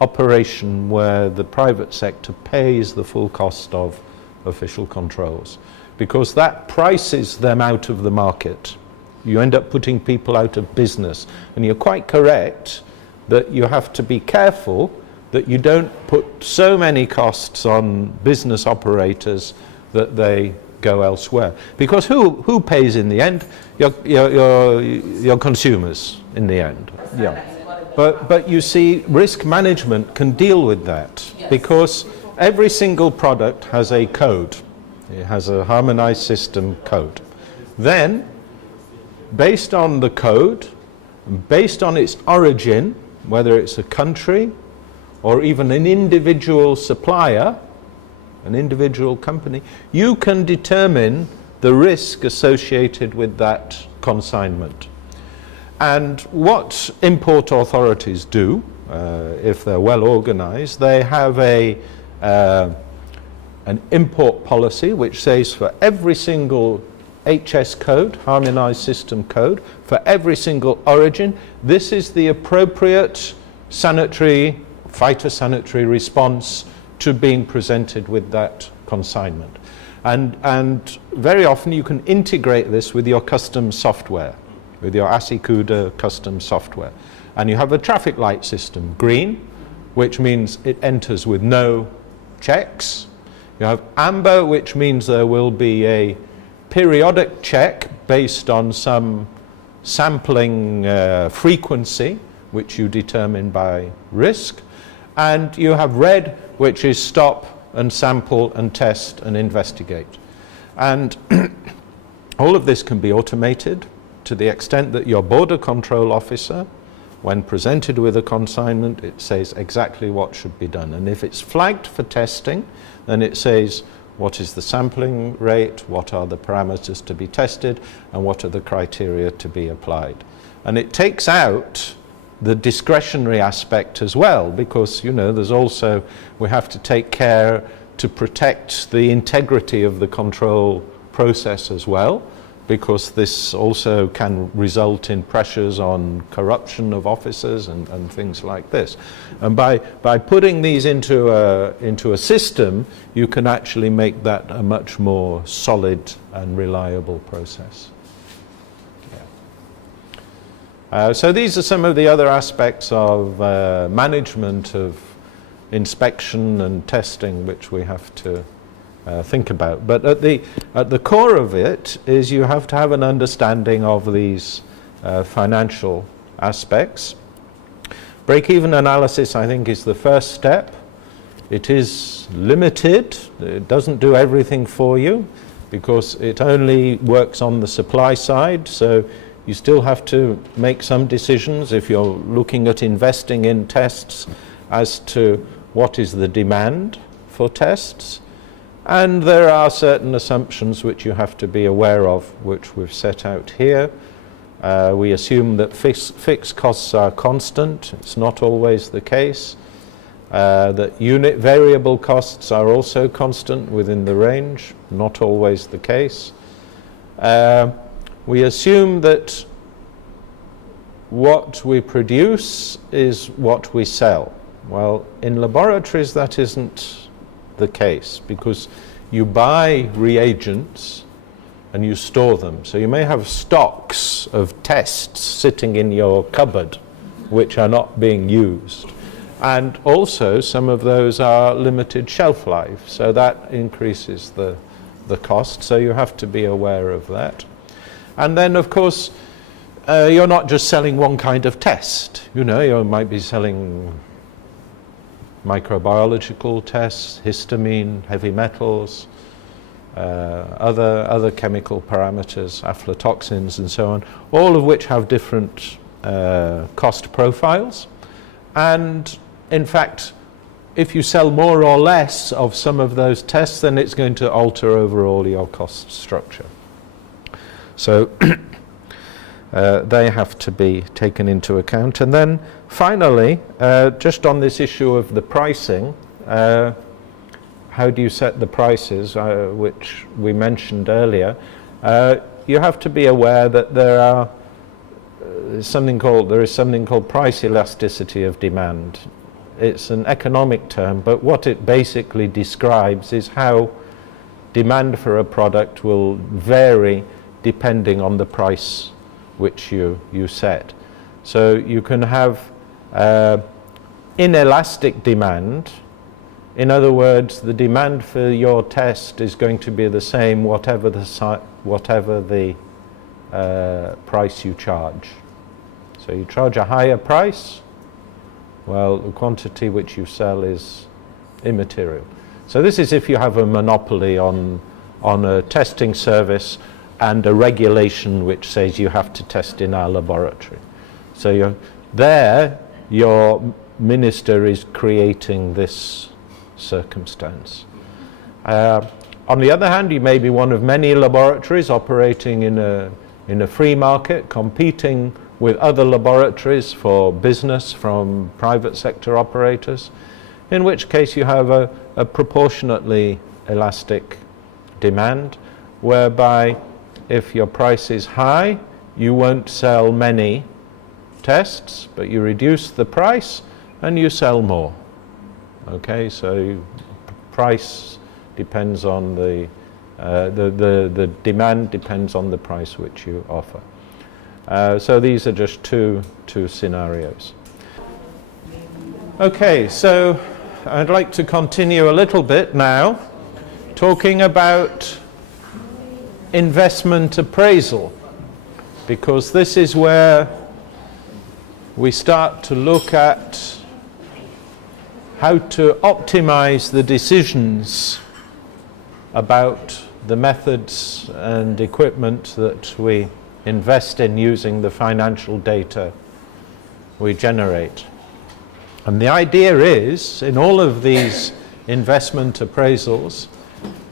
operation where the private sector pays the full cost of official controls, because that prices them out of the market. You end up putting people out of business. And you're quite correct that you have to be careful that you don't put so many costs on business operators that they go elsewhere. Because who pays in the end? Your consumers in the end. Yeah. But you see, risk management can deal with that, because every single product has a code. It has a harmonized system code. Then, based on the code, based on its origin, whether it's a country or even an individual supplier, an individual company, you can determine the risk associated with that consignment. And what import authorities do, if they're well organized, they have an import policy which says for every single HS code, harmonized system code, for every single origin, this is the appropriate sanitary, phytosanitary response to being presented with that consignment. And very often you can integrate this with your custom software, with your ASICUDA custom software. And you have a traffic light system, green, which means it enters with no checks. You have amber, which means there will be a periodic check based on some sampling frequency, which you determine by risk. And you have red, which is stop and sample and test and investigate. And all of this can be automated to the extent that your border control officer, when presented with a consignment, it says exactly what should be done. And if it's flagged for testing, then it says what is the sampling rate, what are the parameters to be tested, and what are the criteria to be applied. And it takes out the discretionary aspect as well, because, you know, there's also, we have to take care to protect the integrity of the control process as well, because this also can result in pressures on corruption of officers and things like this. And by putting these into a system, you can actually make that a much more solid and reliable process. So these are some of the other aspects of management of inspection and testing which we have to think about. But at the core of it is you have to have an understanding of these financial aspects. Break-even analysis, I think, is the first step. It is limited. It doesn't do everything for you because it only works on the supply side. So you still have to make some decisions if you're looking at investing in tests as to what is the demand for tests. And there are certain assumptions which you have to be aware of, which we've set out here. We assume that fixed costs are constant. It's not always the case. That unit variable costs are also constant within the range, not always the case. We assume that what we produce is what we sell. Well, in laboratories that isn't the case, because you buy reagents and you store them. So you may have stocks of tests sitting in your cupboard which are not being used. And also some of those are limited shelf life, so that increases the cost, so you have to be aware of that. And then, of course, you're not just selling one kind of test. You know, you might be selling microbiological tests, histamine, heavy metals, other chemical parameters, aflatoxins and so on, all of which have different cost profiles. And in fact, if you sell more or less of some of those tests, then it's going to alter overall your cost structure. So they have to be taken into account. And then finally, just on this issue of the pricing, how do you set the prices, which we mentioned earlier? You have to be aware that there is something called price elasticity of demand. It's an economic term, but what it basically describes is how demand for a product will vary depending on the price which you set. So you can have inelastic demand. In other words, the demand for your test is going to be the same whatever the price you charge. So you charge a higher price, well, the quantity which you sell is immaterial. So this is if you have a monopoly on on a testing service and a regulation which says you have to test in our laboratory. So your minister is creating this circumstance. On the other hand, you may be one of many laboratories operating in a free market, competing with other laboratories for business from private sector operators, in which case you have a proportionately elastic demand, whereby if your price is high, you won't sell many tests, but you reduce the price and you sell more. Okay, so price depends on the demand depends on the price which you offer. So these are just two scenarios. Okay, so I'd like to continue a little bit now, talking about investment appraisal, because this is where we start to look at how to optimize the decisions about the methods and equipment that we invest in using the financial data we generate. And the idea is, in all of these investment appraisals,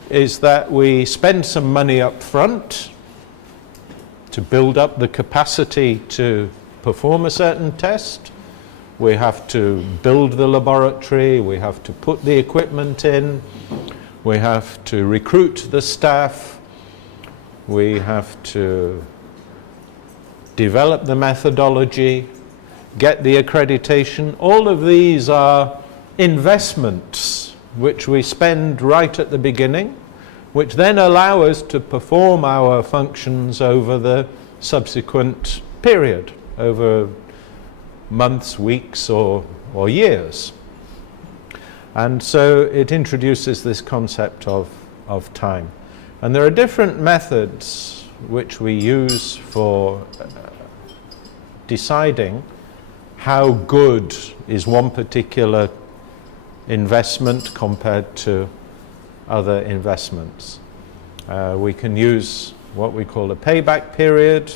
is that we spend some money up front to build up the capacity to perform a certain test. We have to build the laboratory, we have to put the equipment in, we have to recruit the staff, we have to develop the methodology, get the accreditation. All of these are investments which we spend right at the beginning, which then allow us to perform our functions over the subsequent period, over months, weeks, or years. And so it introduces this concept of time. And there are different methods which we use for deciding how good is one particular investment compared to other investments. We can use what we call a payback period,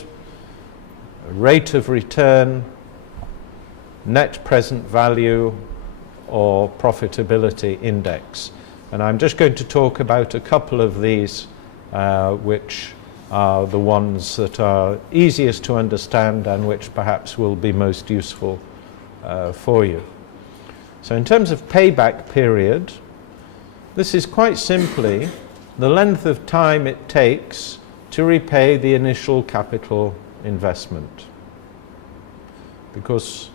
a rate of return, net present value, or profitability index. And I'm just going to talk about a couple of these which are the ones that are easiest to understand and which perhaps will be most useful for you. So in terms of payback period, this is quite simply the length of time it takes to repay the initial capital investment. Because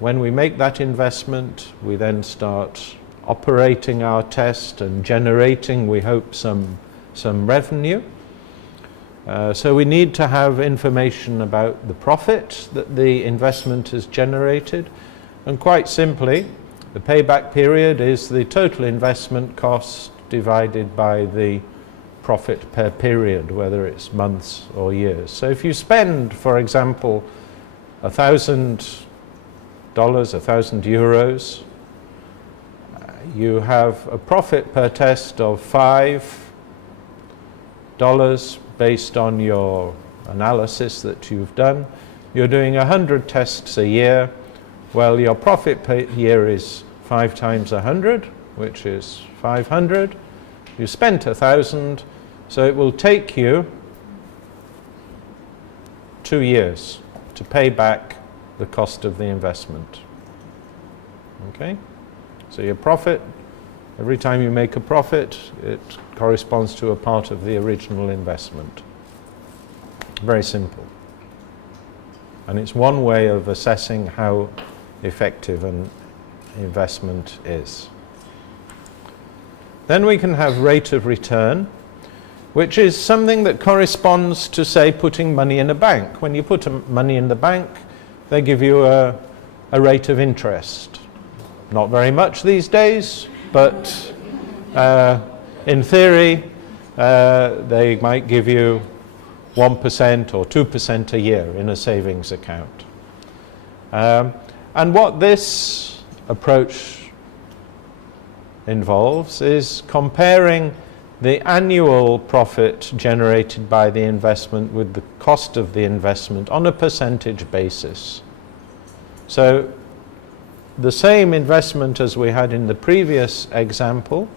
when we make that investment, we then start operating our test and generating, we hope, some revenue. So we need to have information about the profit that the investment has generated. And quite simply, the payback period is the total investment cost divided by the profit per period, whether it's months or years. So if you spend, for example, €1,000, €1,000, you have a profit per test of $5 based on your analysis that you've done. You're doing 100 tests a year. Well, your profit per year is 5 times 100, which is 500. You spent 1,000, so it will take you 2 years to pay back the cost of the investment. Okay? So your profit, every time you make a profit, it corresponds to a part of the original investment. Very simple. And it's one way of assessing how effective an investment is. Then we can have rate of return, which is something that corresponds to, say, putting money in a bank. When you put money in the bank, they give you a rate of interest. Not very much these days, but in theory, they might give you 1% or 2% a year in a savings account. And what this approach involves is comparing the annual profit generated by the investment with the cost of the investment on a percentage basis. So the same investment as we had in the previous example,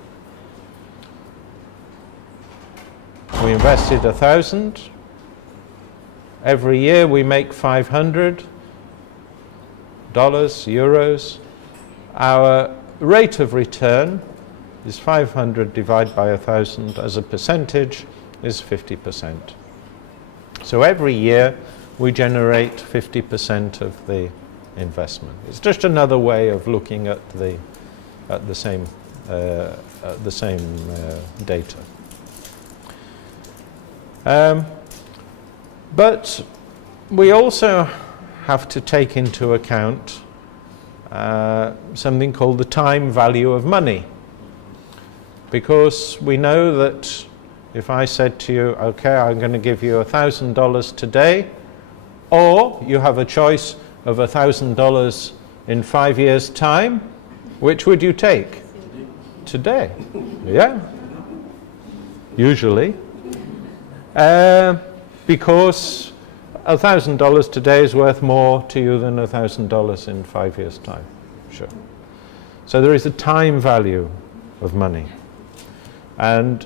we invested 1,000. Every year we make $500, euros. Our rate of return is 500 divided by 1,000 as a percentage is 50%. So every year we generate 50% of the investment. It's just another way of looking at the same data. But we also have to take into account something called the time value of money. Because we know that if I said to you, okay, I'm going to give you $1,000 today, or you have a choice of $1,000 in 5 years' time, which would you take? Today. Yeah. Usually. Because $1,000 today is worth more to you than $1,000 in 5 years' time. Sure. So there is a time value of money. And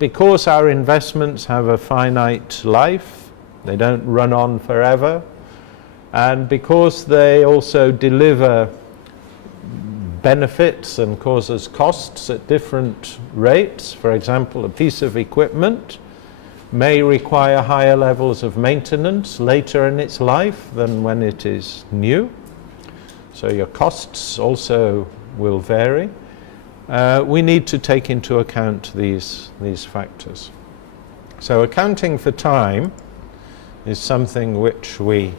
because our investments have a finite life, they don't run on forever, and because they also deliver benefits and cause us costs at different rates, for example, a piece of equipment may require higher levels of maintenance later in its life than when it is new. So your costs also will vary. We need to take into account these factors. So accounting for time is something which we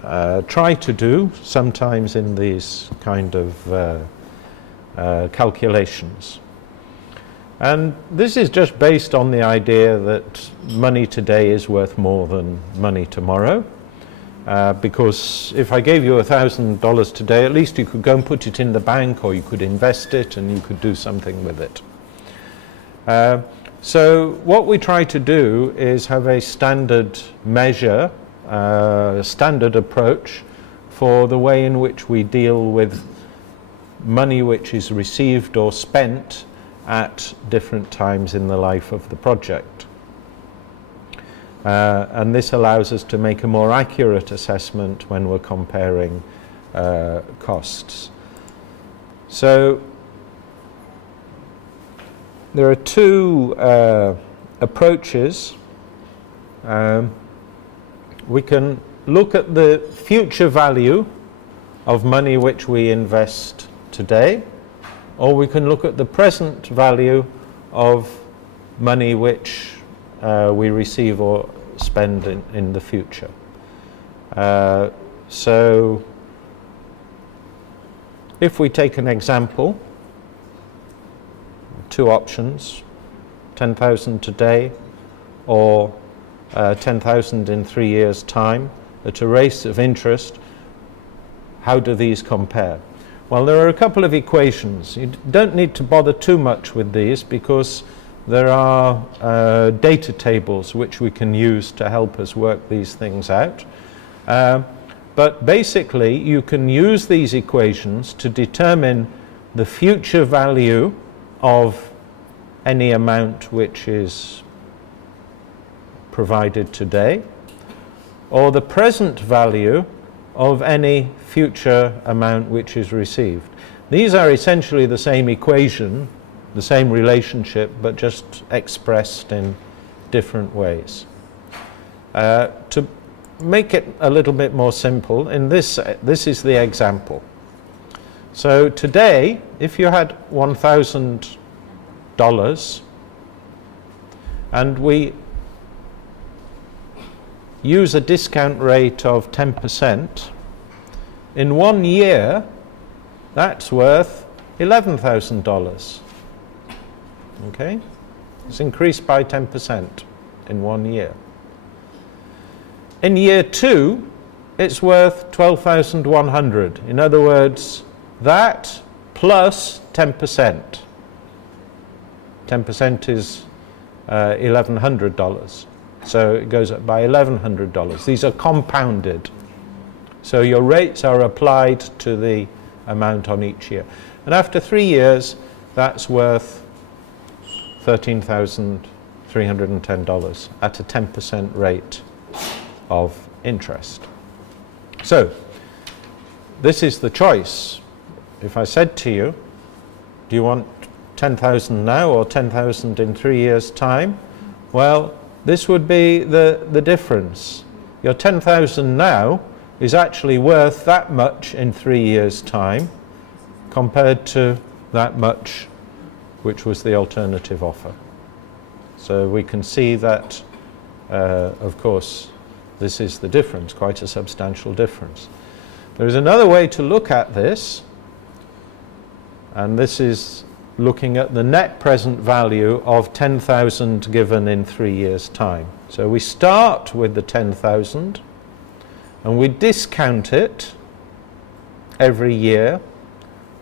try to do sometimes in these kind of calculations. And this is just based on the idea that money today is worth more than money tomorrow. Because if I gave you $1,000 today, at least you could go and put it in the bank, or you could invest it and you could do something with it. So what we try to do is have a standard measure, standard approach for the way in which we deal with money which is received or spent at different times in the life of the project. And this allows us to make a more accurate assessment when we're comparing costs. So there are two approaches. We can look at the future value of money which we invest today, or we can look at the present value of money which we receive or spend in the future. So if we take an example, two options, 10,000 today or 10,000 in 3 years' time at a rate of interest, how do these compare? Well, there are a couple of equations. You don't need to bother too much with these because there are data tables which we can use to help us work these things out. But basically, you can use these equations to determine the future value of any amount which is provided today, or the present value of any future amount which is received. These are essentially the same equation, the same relationship, but just expressed in different ways. To make it a little bit more simple, this is the example. So today, if you had $1,000 and we use a discount rate of 10%, in 1 year, that's worth $11,000. Okay? It's increased by 10% in 1 year. In year 2, it's worth $12,100. In other words, that plus 10%. 10% is $1,100. So it goes up by $1,100. These are compounded. So your rates are applied to the amount on each year. And after 3 years, that's worth $13,310 at a 10% rate of interest. So this is the choice. If I said to you, do you want 10,000 now or 10,000 in 3 years' time? Well, this would be the difference. Your 10,000 now is actually worth that much in 3 years' time compared to that much which was the alternative offer. So we can see that, of course, this is the difference, quite a substantial difference. There is another way to look at this, and this is looking at the net present value of 10,000 given in 3 years' time. So we start with the 10,000 and we discount it every year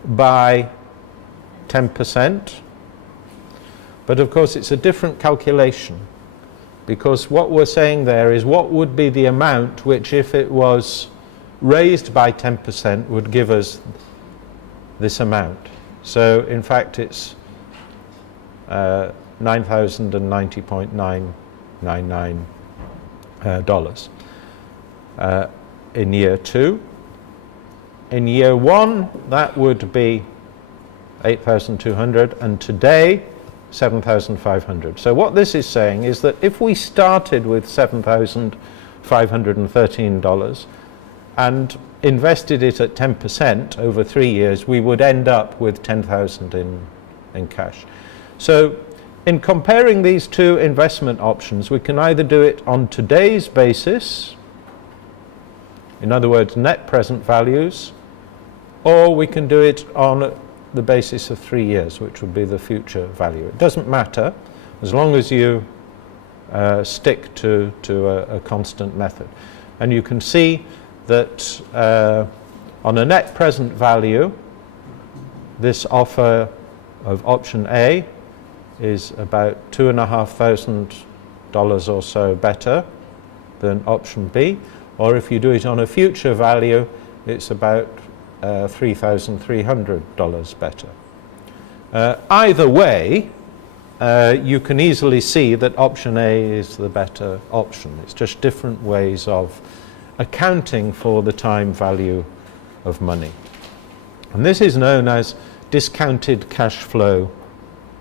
by 10%. But of course it's a different calculation, because what we're saying there is what would be the amount which, if it was raised by 10%, would give us this amount. So in fact it's $9,090.999 in year 2. In year 1 that would be 8,200, and today 7,500. So what this is saying is that if we started with $7,513 and invested it at 10% over 3 years, we would end up with 10,000 in cash. So in comparing these two investment options, we can either do it on today's basis, in other words net present values, or we can do it on the basis of 3 years, which would be the future value. It doesn't matter as long as you stick to a constant method. And you can see that on a net present value, this offer of option A is about $2,500 or so better than option B, or if you do it on a future value, it's about $3,300 better. Either way, you can easily see that option A is the better option. It's just different ways of accounting for the time value of money. And this is known as discounted cash flow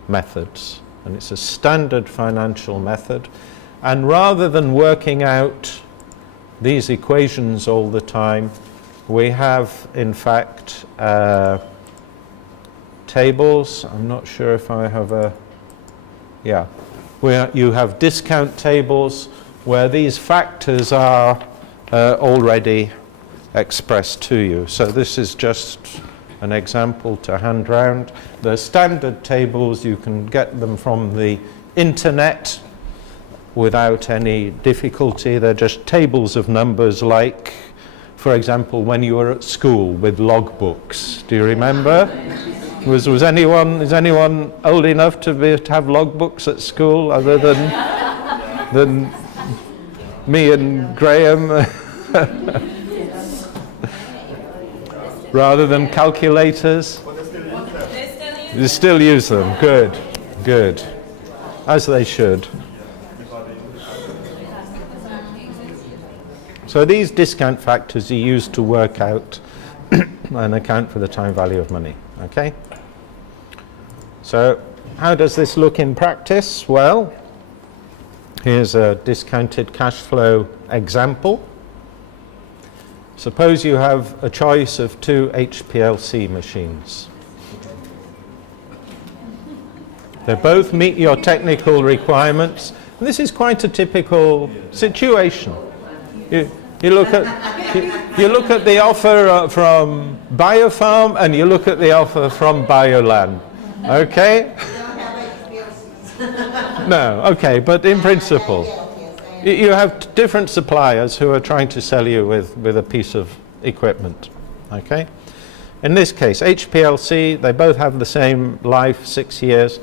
methods, and it's a standard financial method. And rather than working out these equations all the time, we have in fact tables. I'm not sure if I have where you have discount tables where these factors are already expressed to you. So this is just an example to hand round. The standard tables, you can get them from the internet without any difficulty. They're just tables of numbers, like, for example, when you were at school with logbooks. Do you remember? Is anyone old enough to have logbooks at school other than me and Graham? Rather than calculators? They still use them. Good, good. As they should. So these discount factors are used to work out and account for the time value of money. Okay? So how does this look in practice? Well, here's a discounted cash flow example. Suppose you have a choice of 2 HPLC machines. They both meet your technical requirements. And this is quite a typical situation. You look at the offer from Biofarm and you look at the offer from Bioland. Okay? No, okay, but in principle, you have different suppliers who are trying to sell you with a piece of equipment. Okay? In this case, HPLC, they both have the same life, 6 years.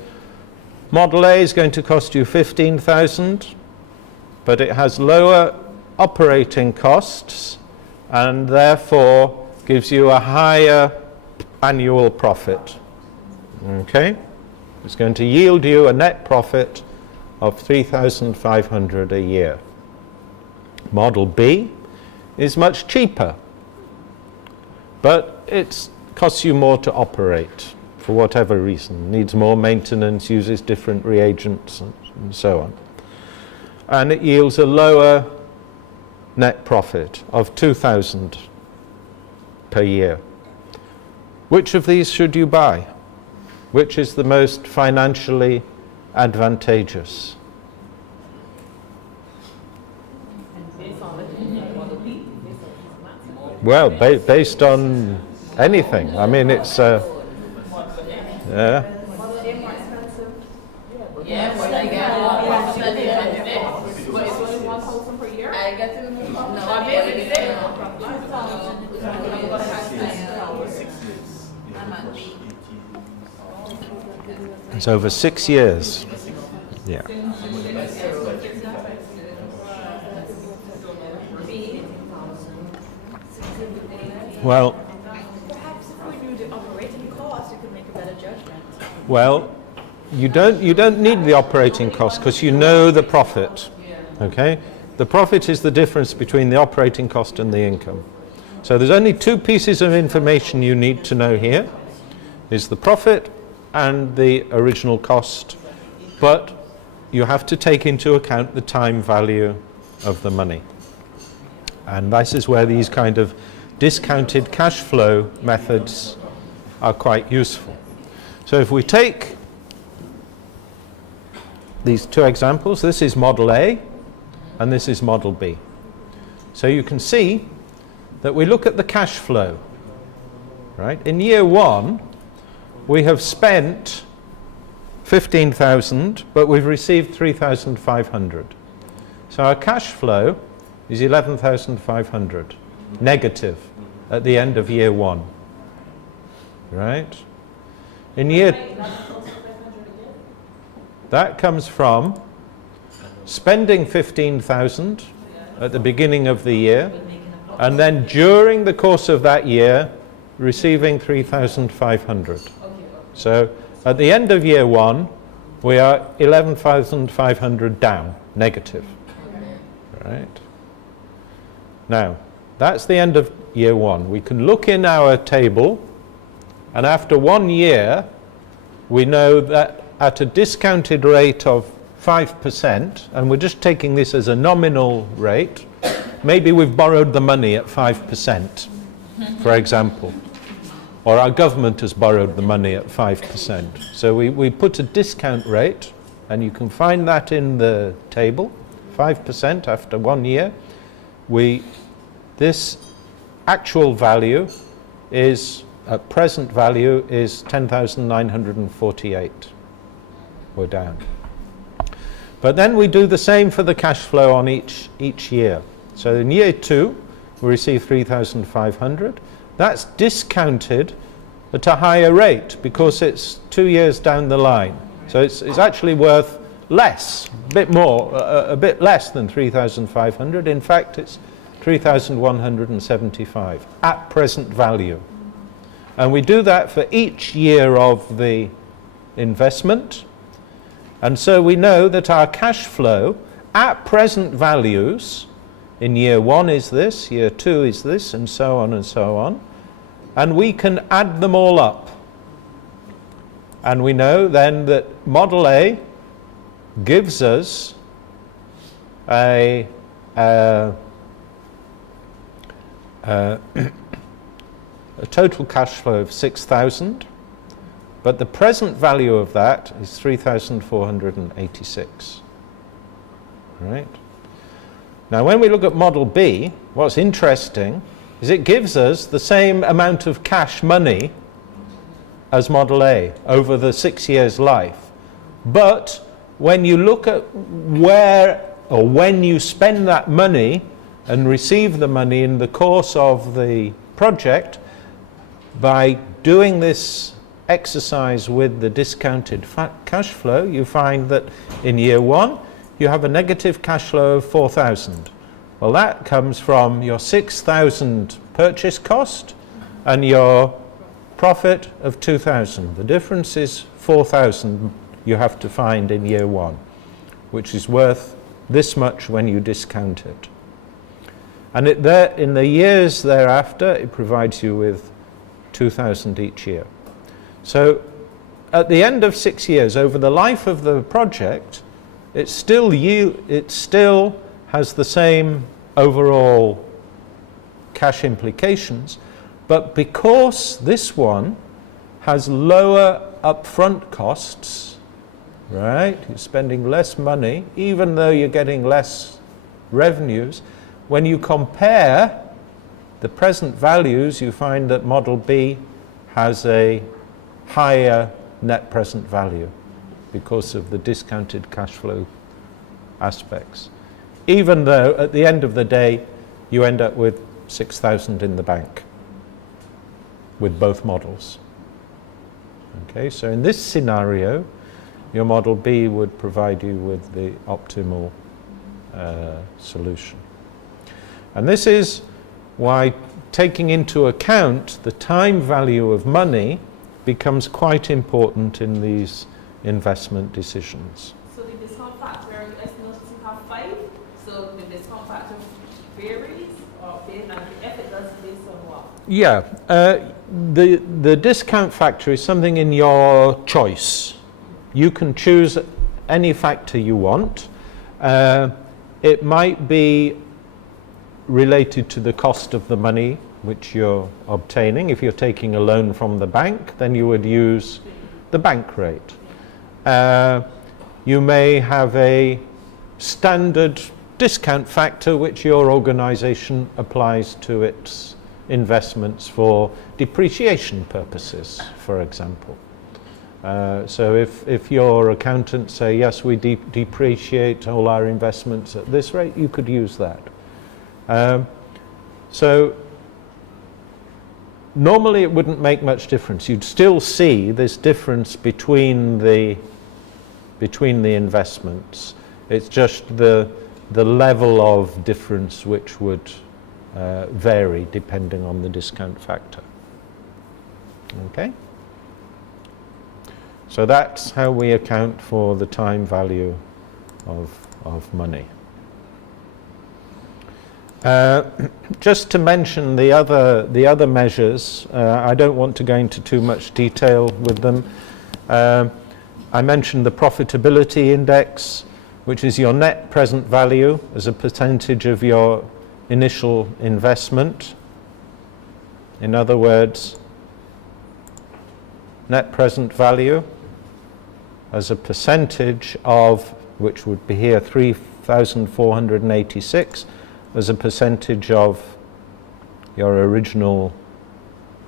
Model A is going to cost you 15,000, but it has lower operating costs and therefore gives you a higher annual profit. Okay? It's going to yield you a net profit of 3,500 a year. Model B is much cheaper, but it costs you more to operate for whatever reason, needs more maintenance, uses different reagents and so on. And it yields a lower net profit of 2,000 per year. Which of these should you buy? Which is the most financially advantageous? Well, based on anything. I mean, it's yeah. Yeah, but I get approximately 1,000 per year. I get to It's over 6 years. Yeah. Well, Perhaps if we knew the operating cost, you could make a better judgment. well, you don't need the operating cost because you know the profit. Okay? The profit is the difference between the operating cost and the income. So there's only two pieces of information you need to know here. Is the profit and the original cost, but you have to take into account the time value of the money. And this is where these kind of discounted cash flow methods are quite useful. So if we take these two examples, this is Model A and this is Model B. So you can see that we look at the cash flow, right? In year one, we have spent 15,000, but we've received 3,500. So our cash flow is 11,500, negative at the end of year one, right? In year, that comes from spending 15,000 at the beginning of the year, and then during the course of that year, receiving 3,500. So at the end of year one, we are 11,500 down, negative. Right? Now, that's the end of year one. We can look in our table, and after 1 year, we know that at a discounted rate of 5%, and we're just taking this as a nominal rate, maybe we've borrowed the money at 5%, for example. Or our government has borrowed the money at 5%. So we put a discount rate, and you can find that in the table, 5% after 1 year. This actual value is, at present value, is 10,948. We're down. But then we do the same for the cash flow on each year. So in year two, we receive 3,500. That's discounted at a higher rate because it's 2 years down the line. So it's actually worth less, a bit more, a bit less than 3,500. In fact, it's 3,175 at present value. And we do that for each year of the investment. And so we know that our cash flow at present values in year one is this, year two is this, and so on and so on. And we can add them all up. And we know then that Model A gives us a total cash flow of 6,000, but the present value of that is 3,486. Right? Now, when we look at Model B, what's interesting is it gives us the same amount of cash money as Model A over the 6 years' life. But when you look at where or when you spend that money and receive the money in the course of the project, by doing this exercise with the discounted cash flow, you find that in year 1 you have a negative cash flow of 4,000. Well, that comes from your 6,000 purchase cost and your profit of 2,000. The difference is 4,000 you have to find in year 1, which is worth this much when you discount it. And in the years thereafter, it provides you with 2,000 each year. So at the end of 6 years, over the life of the project, it still has the same overall cash implications, but because this one has lower upfront costs, right? You're spending less money, even though you're getting less revenues. When you compare the present values, you find that Model B has a higher net present value because of the discounted cash flow aspects. Even though at the end of the day, you end up with 6,000 in the bank with both models. Okay, so in this scenario, your Model B would provide you with the optimal solution. And this is why taking into account the time value of money becomes quite important in these investment decisions. So the discount factor, I noticed you have 5, so the discount factor varies, or based on if it does based on what? Yeah, the discount factor is something in your choice. You can choose any factor you want. It might be related to the cost of the money which you're obtaining. If you're taking a loan from the bank, then you would use the bank rate. You may have a standard discount factor which your organization applies to its investments for depreciation purposes, for example. So if your accountants say, yes, we depreciate all our investments at this rate, you could use that. So normally it wouldn't make much difference. You'd still see this difference between the investments. It's just the level of difference which would vary depending on the discount factor. Okay? So that's how we account for the time value of money. Just to mention the other measures, I don't want to go into too much detail with them. I mentioned the profitability index, which is your net present value as a percentage of your initial investment. In other words, net present value as a percentage of, which would be here 3,486, as a percentage of your original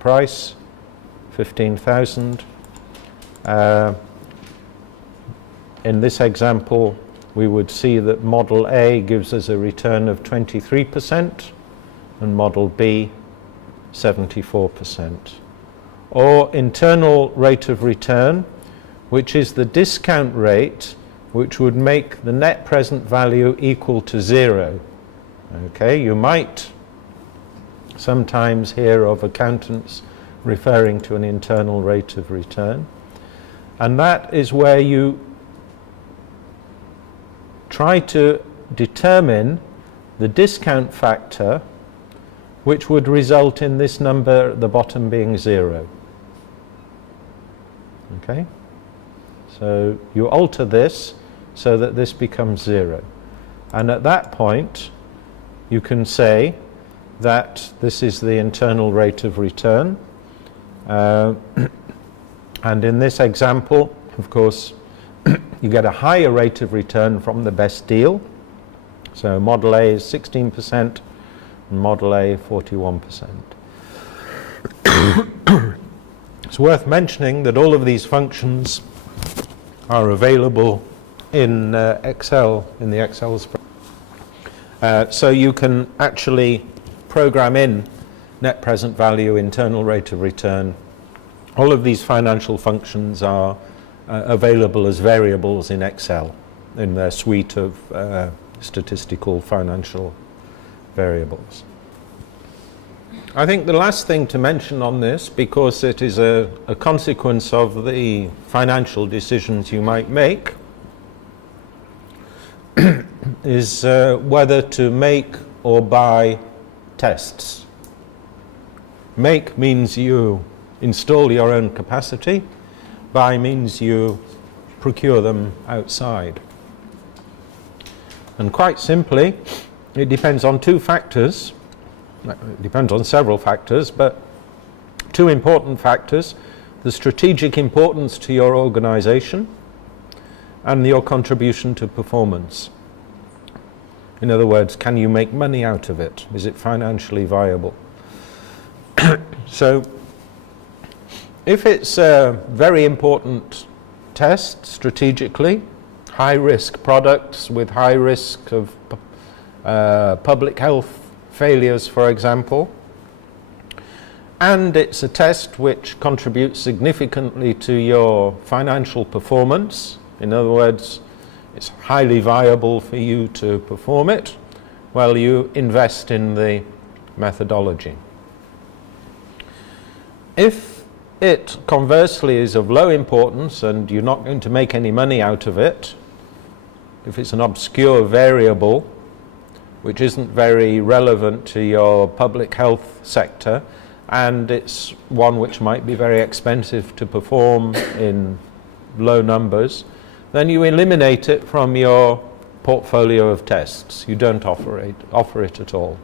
price, 15,000. In this example, we would see that Model A gives us a return of 23% and Model B 74%. Or internal rate of return, which is the discount rate which would make the net present value equal to 0. Okay, you might sometimes hear of accountants referring to an internal rate of return, and that is where you try to determine the discount factor which would result in this number at the bottom being 0. Okay, so you alter this so that this becomes 0, and at that point you can say that this is the internal rate of return, and in this example, of course, you get a higher rate of return from the best deal. So Model A is 16% and Model A 41%. It's worth mentioning that all of these functions are available in Excel, in the Excel spreadsheet. So you can actually program in net present value, internal rate of return, All of these financial functions are available as variables in Excel in their suite of statistical financial variables. I think the last thing to mention on this, because it is a consequence of the financial decisions you might make, is whether to make or buy tests. Make means you install your own capacity. Buy means you procure them outside. And quite simply, it depends on two factors. It depends on several factors, but two important factors: the strategic importance to your organization and your contribution to performance. In other words, can you make money out of it? Is it financially viable? So, if it's a very important test strategically, high-risk products with high risk of public health failures, for example, and it's a test which contributes significantly to your financial performance, in other words, it's highly viable for you to perform it, well, you invest in the methodology. If it conversely is of low importance and you're not going to make any money out of it, if it's an obscure variable which isn't very relevant to your public health sector, and it's one which might be very expensive to perform in low numbers, then you eliminate it from your portfolio of tests. You don't offer it at all.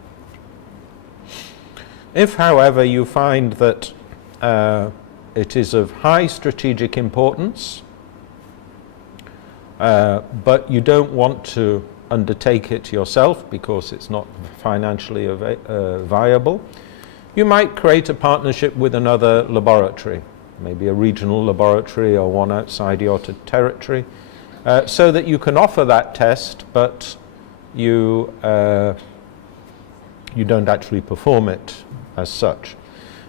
If, however, you find that it is of high strategic importance, but you don't want to undertake it yourself because it's not financially viable, you might create a partnership with another laboratory, maybe a regional laboratory or one outside your territory, so that you can offer that test, but you don't actually perform it as such.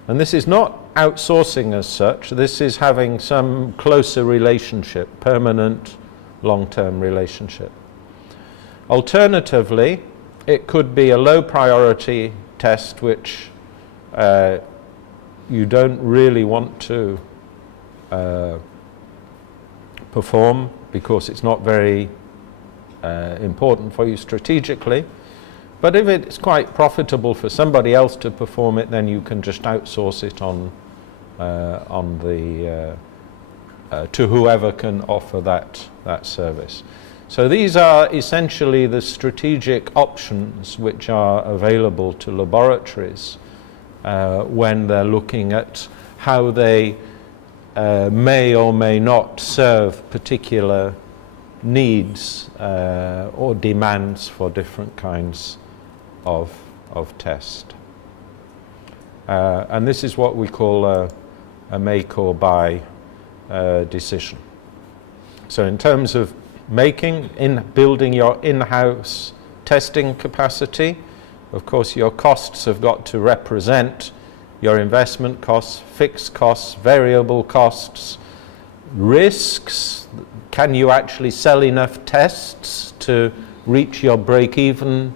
And this is not outsourcing as such, this is having some closer relationship, permanent, long-term relationship. Alternatively, it could be a low priority test which you don't really want to perform because it's not very important for you strategically. But if it's quite profitable for somebody else to perform it, then you can just outsource it to whoever can offer that service. So these are essentially the strategic options which are available to laboratories when they're looking at how they may or may not serve particular needs or demands for different kinds of test. And this is what we call a make or buy decision. So in terms of building your in-house testing capacity, of course your costs have got to represent your investment costs, fixed costs, variable costs, risks. Can you actually sell enough tests to reach your break-even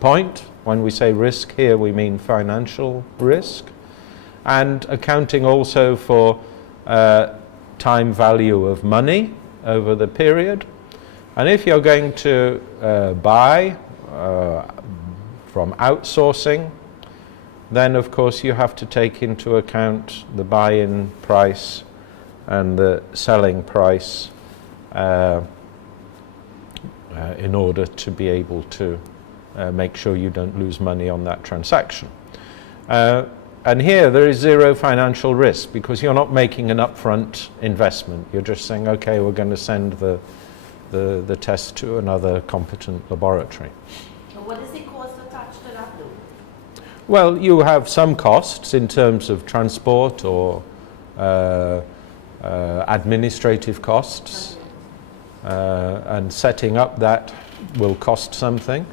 point? When we say risk here, we mean financial risk. And accounting also for time value of money over the period. And if you're going to buy from outsourcing, then of course you have to take into account the buy-in price and the selling price in order to be able to make sure you don't lose money on that transaction. And here there is zero financial risk because you're not making an upfront investment. You're just saying, okay, we're going to send the test to another competent laboratory. So what is the cost attached to that though? Well, you have some costs in terms of transport or administrative costs, and setting up that will cost something.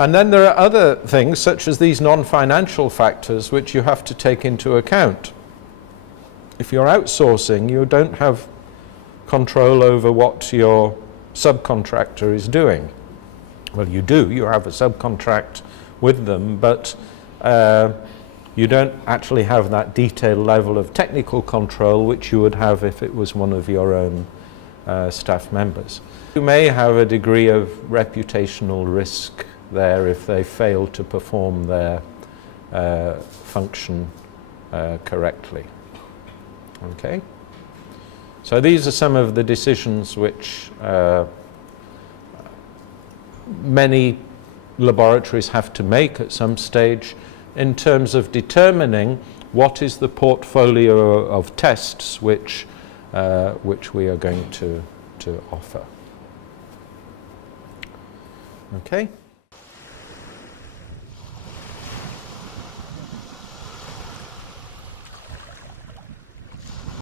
And then there are other things such as these non-financial factors which you have to take into account. if you're outsourcing, you don't have control over what your subcontractor is doing. Well, you do. You have a subcontract with them, but you don't actually have that detailed level of technical control which you would have if it was one of your own staff members. You may have a degree of reputational risk there if they fail to perform their function correctly. Okay? So these are some of the decisions which many laboratories have to make at some stage in terms of determining what is the portfolio of tests which we are going to offer. Okay?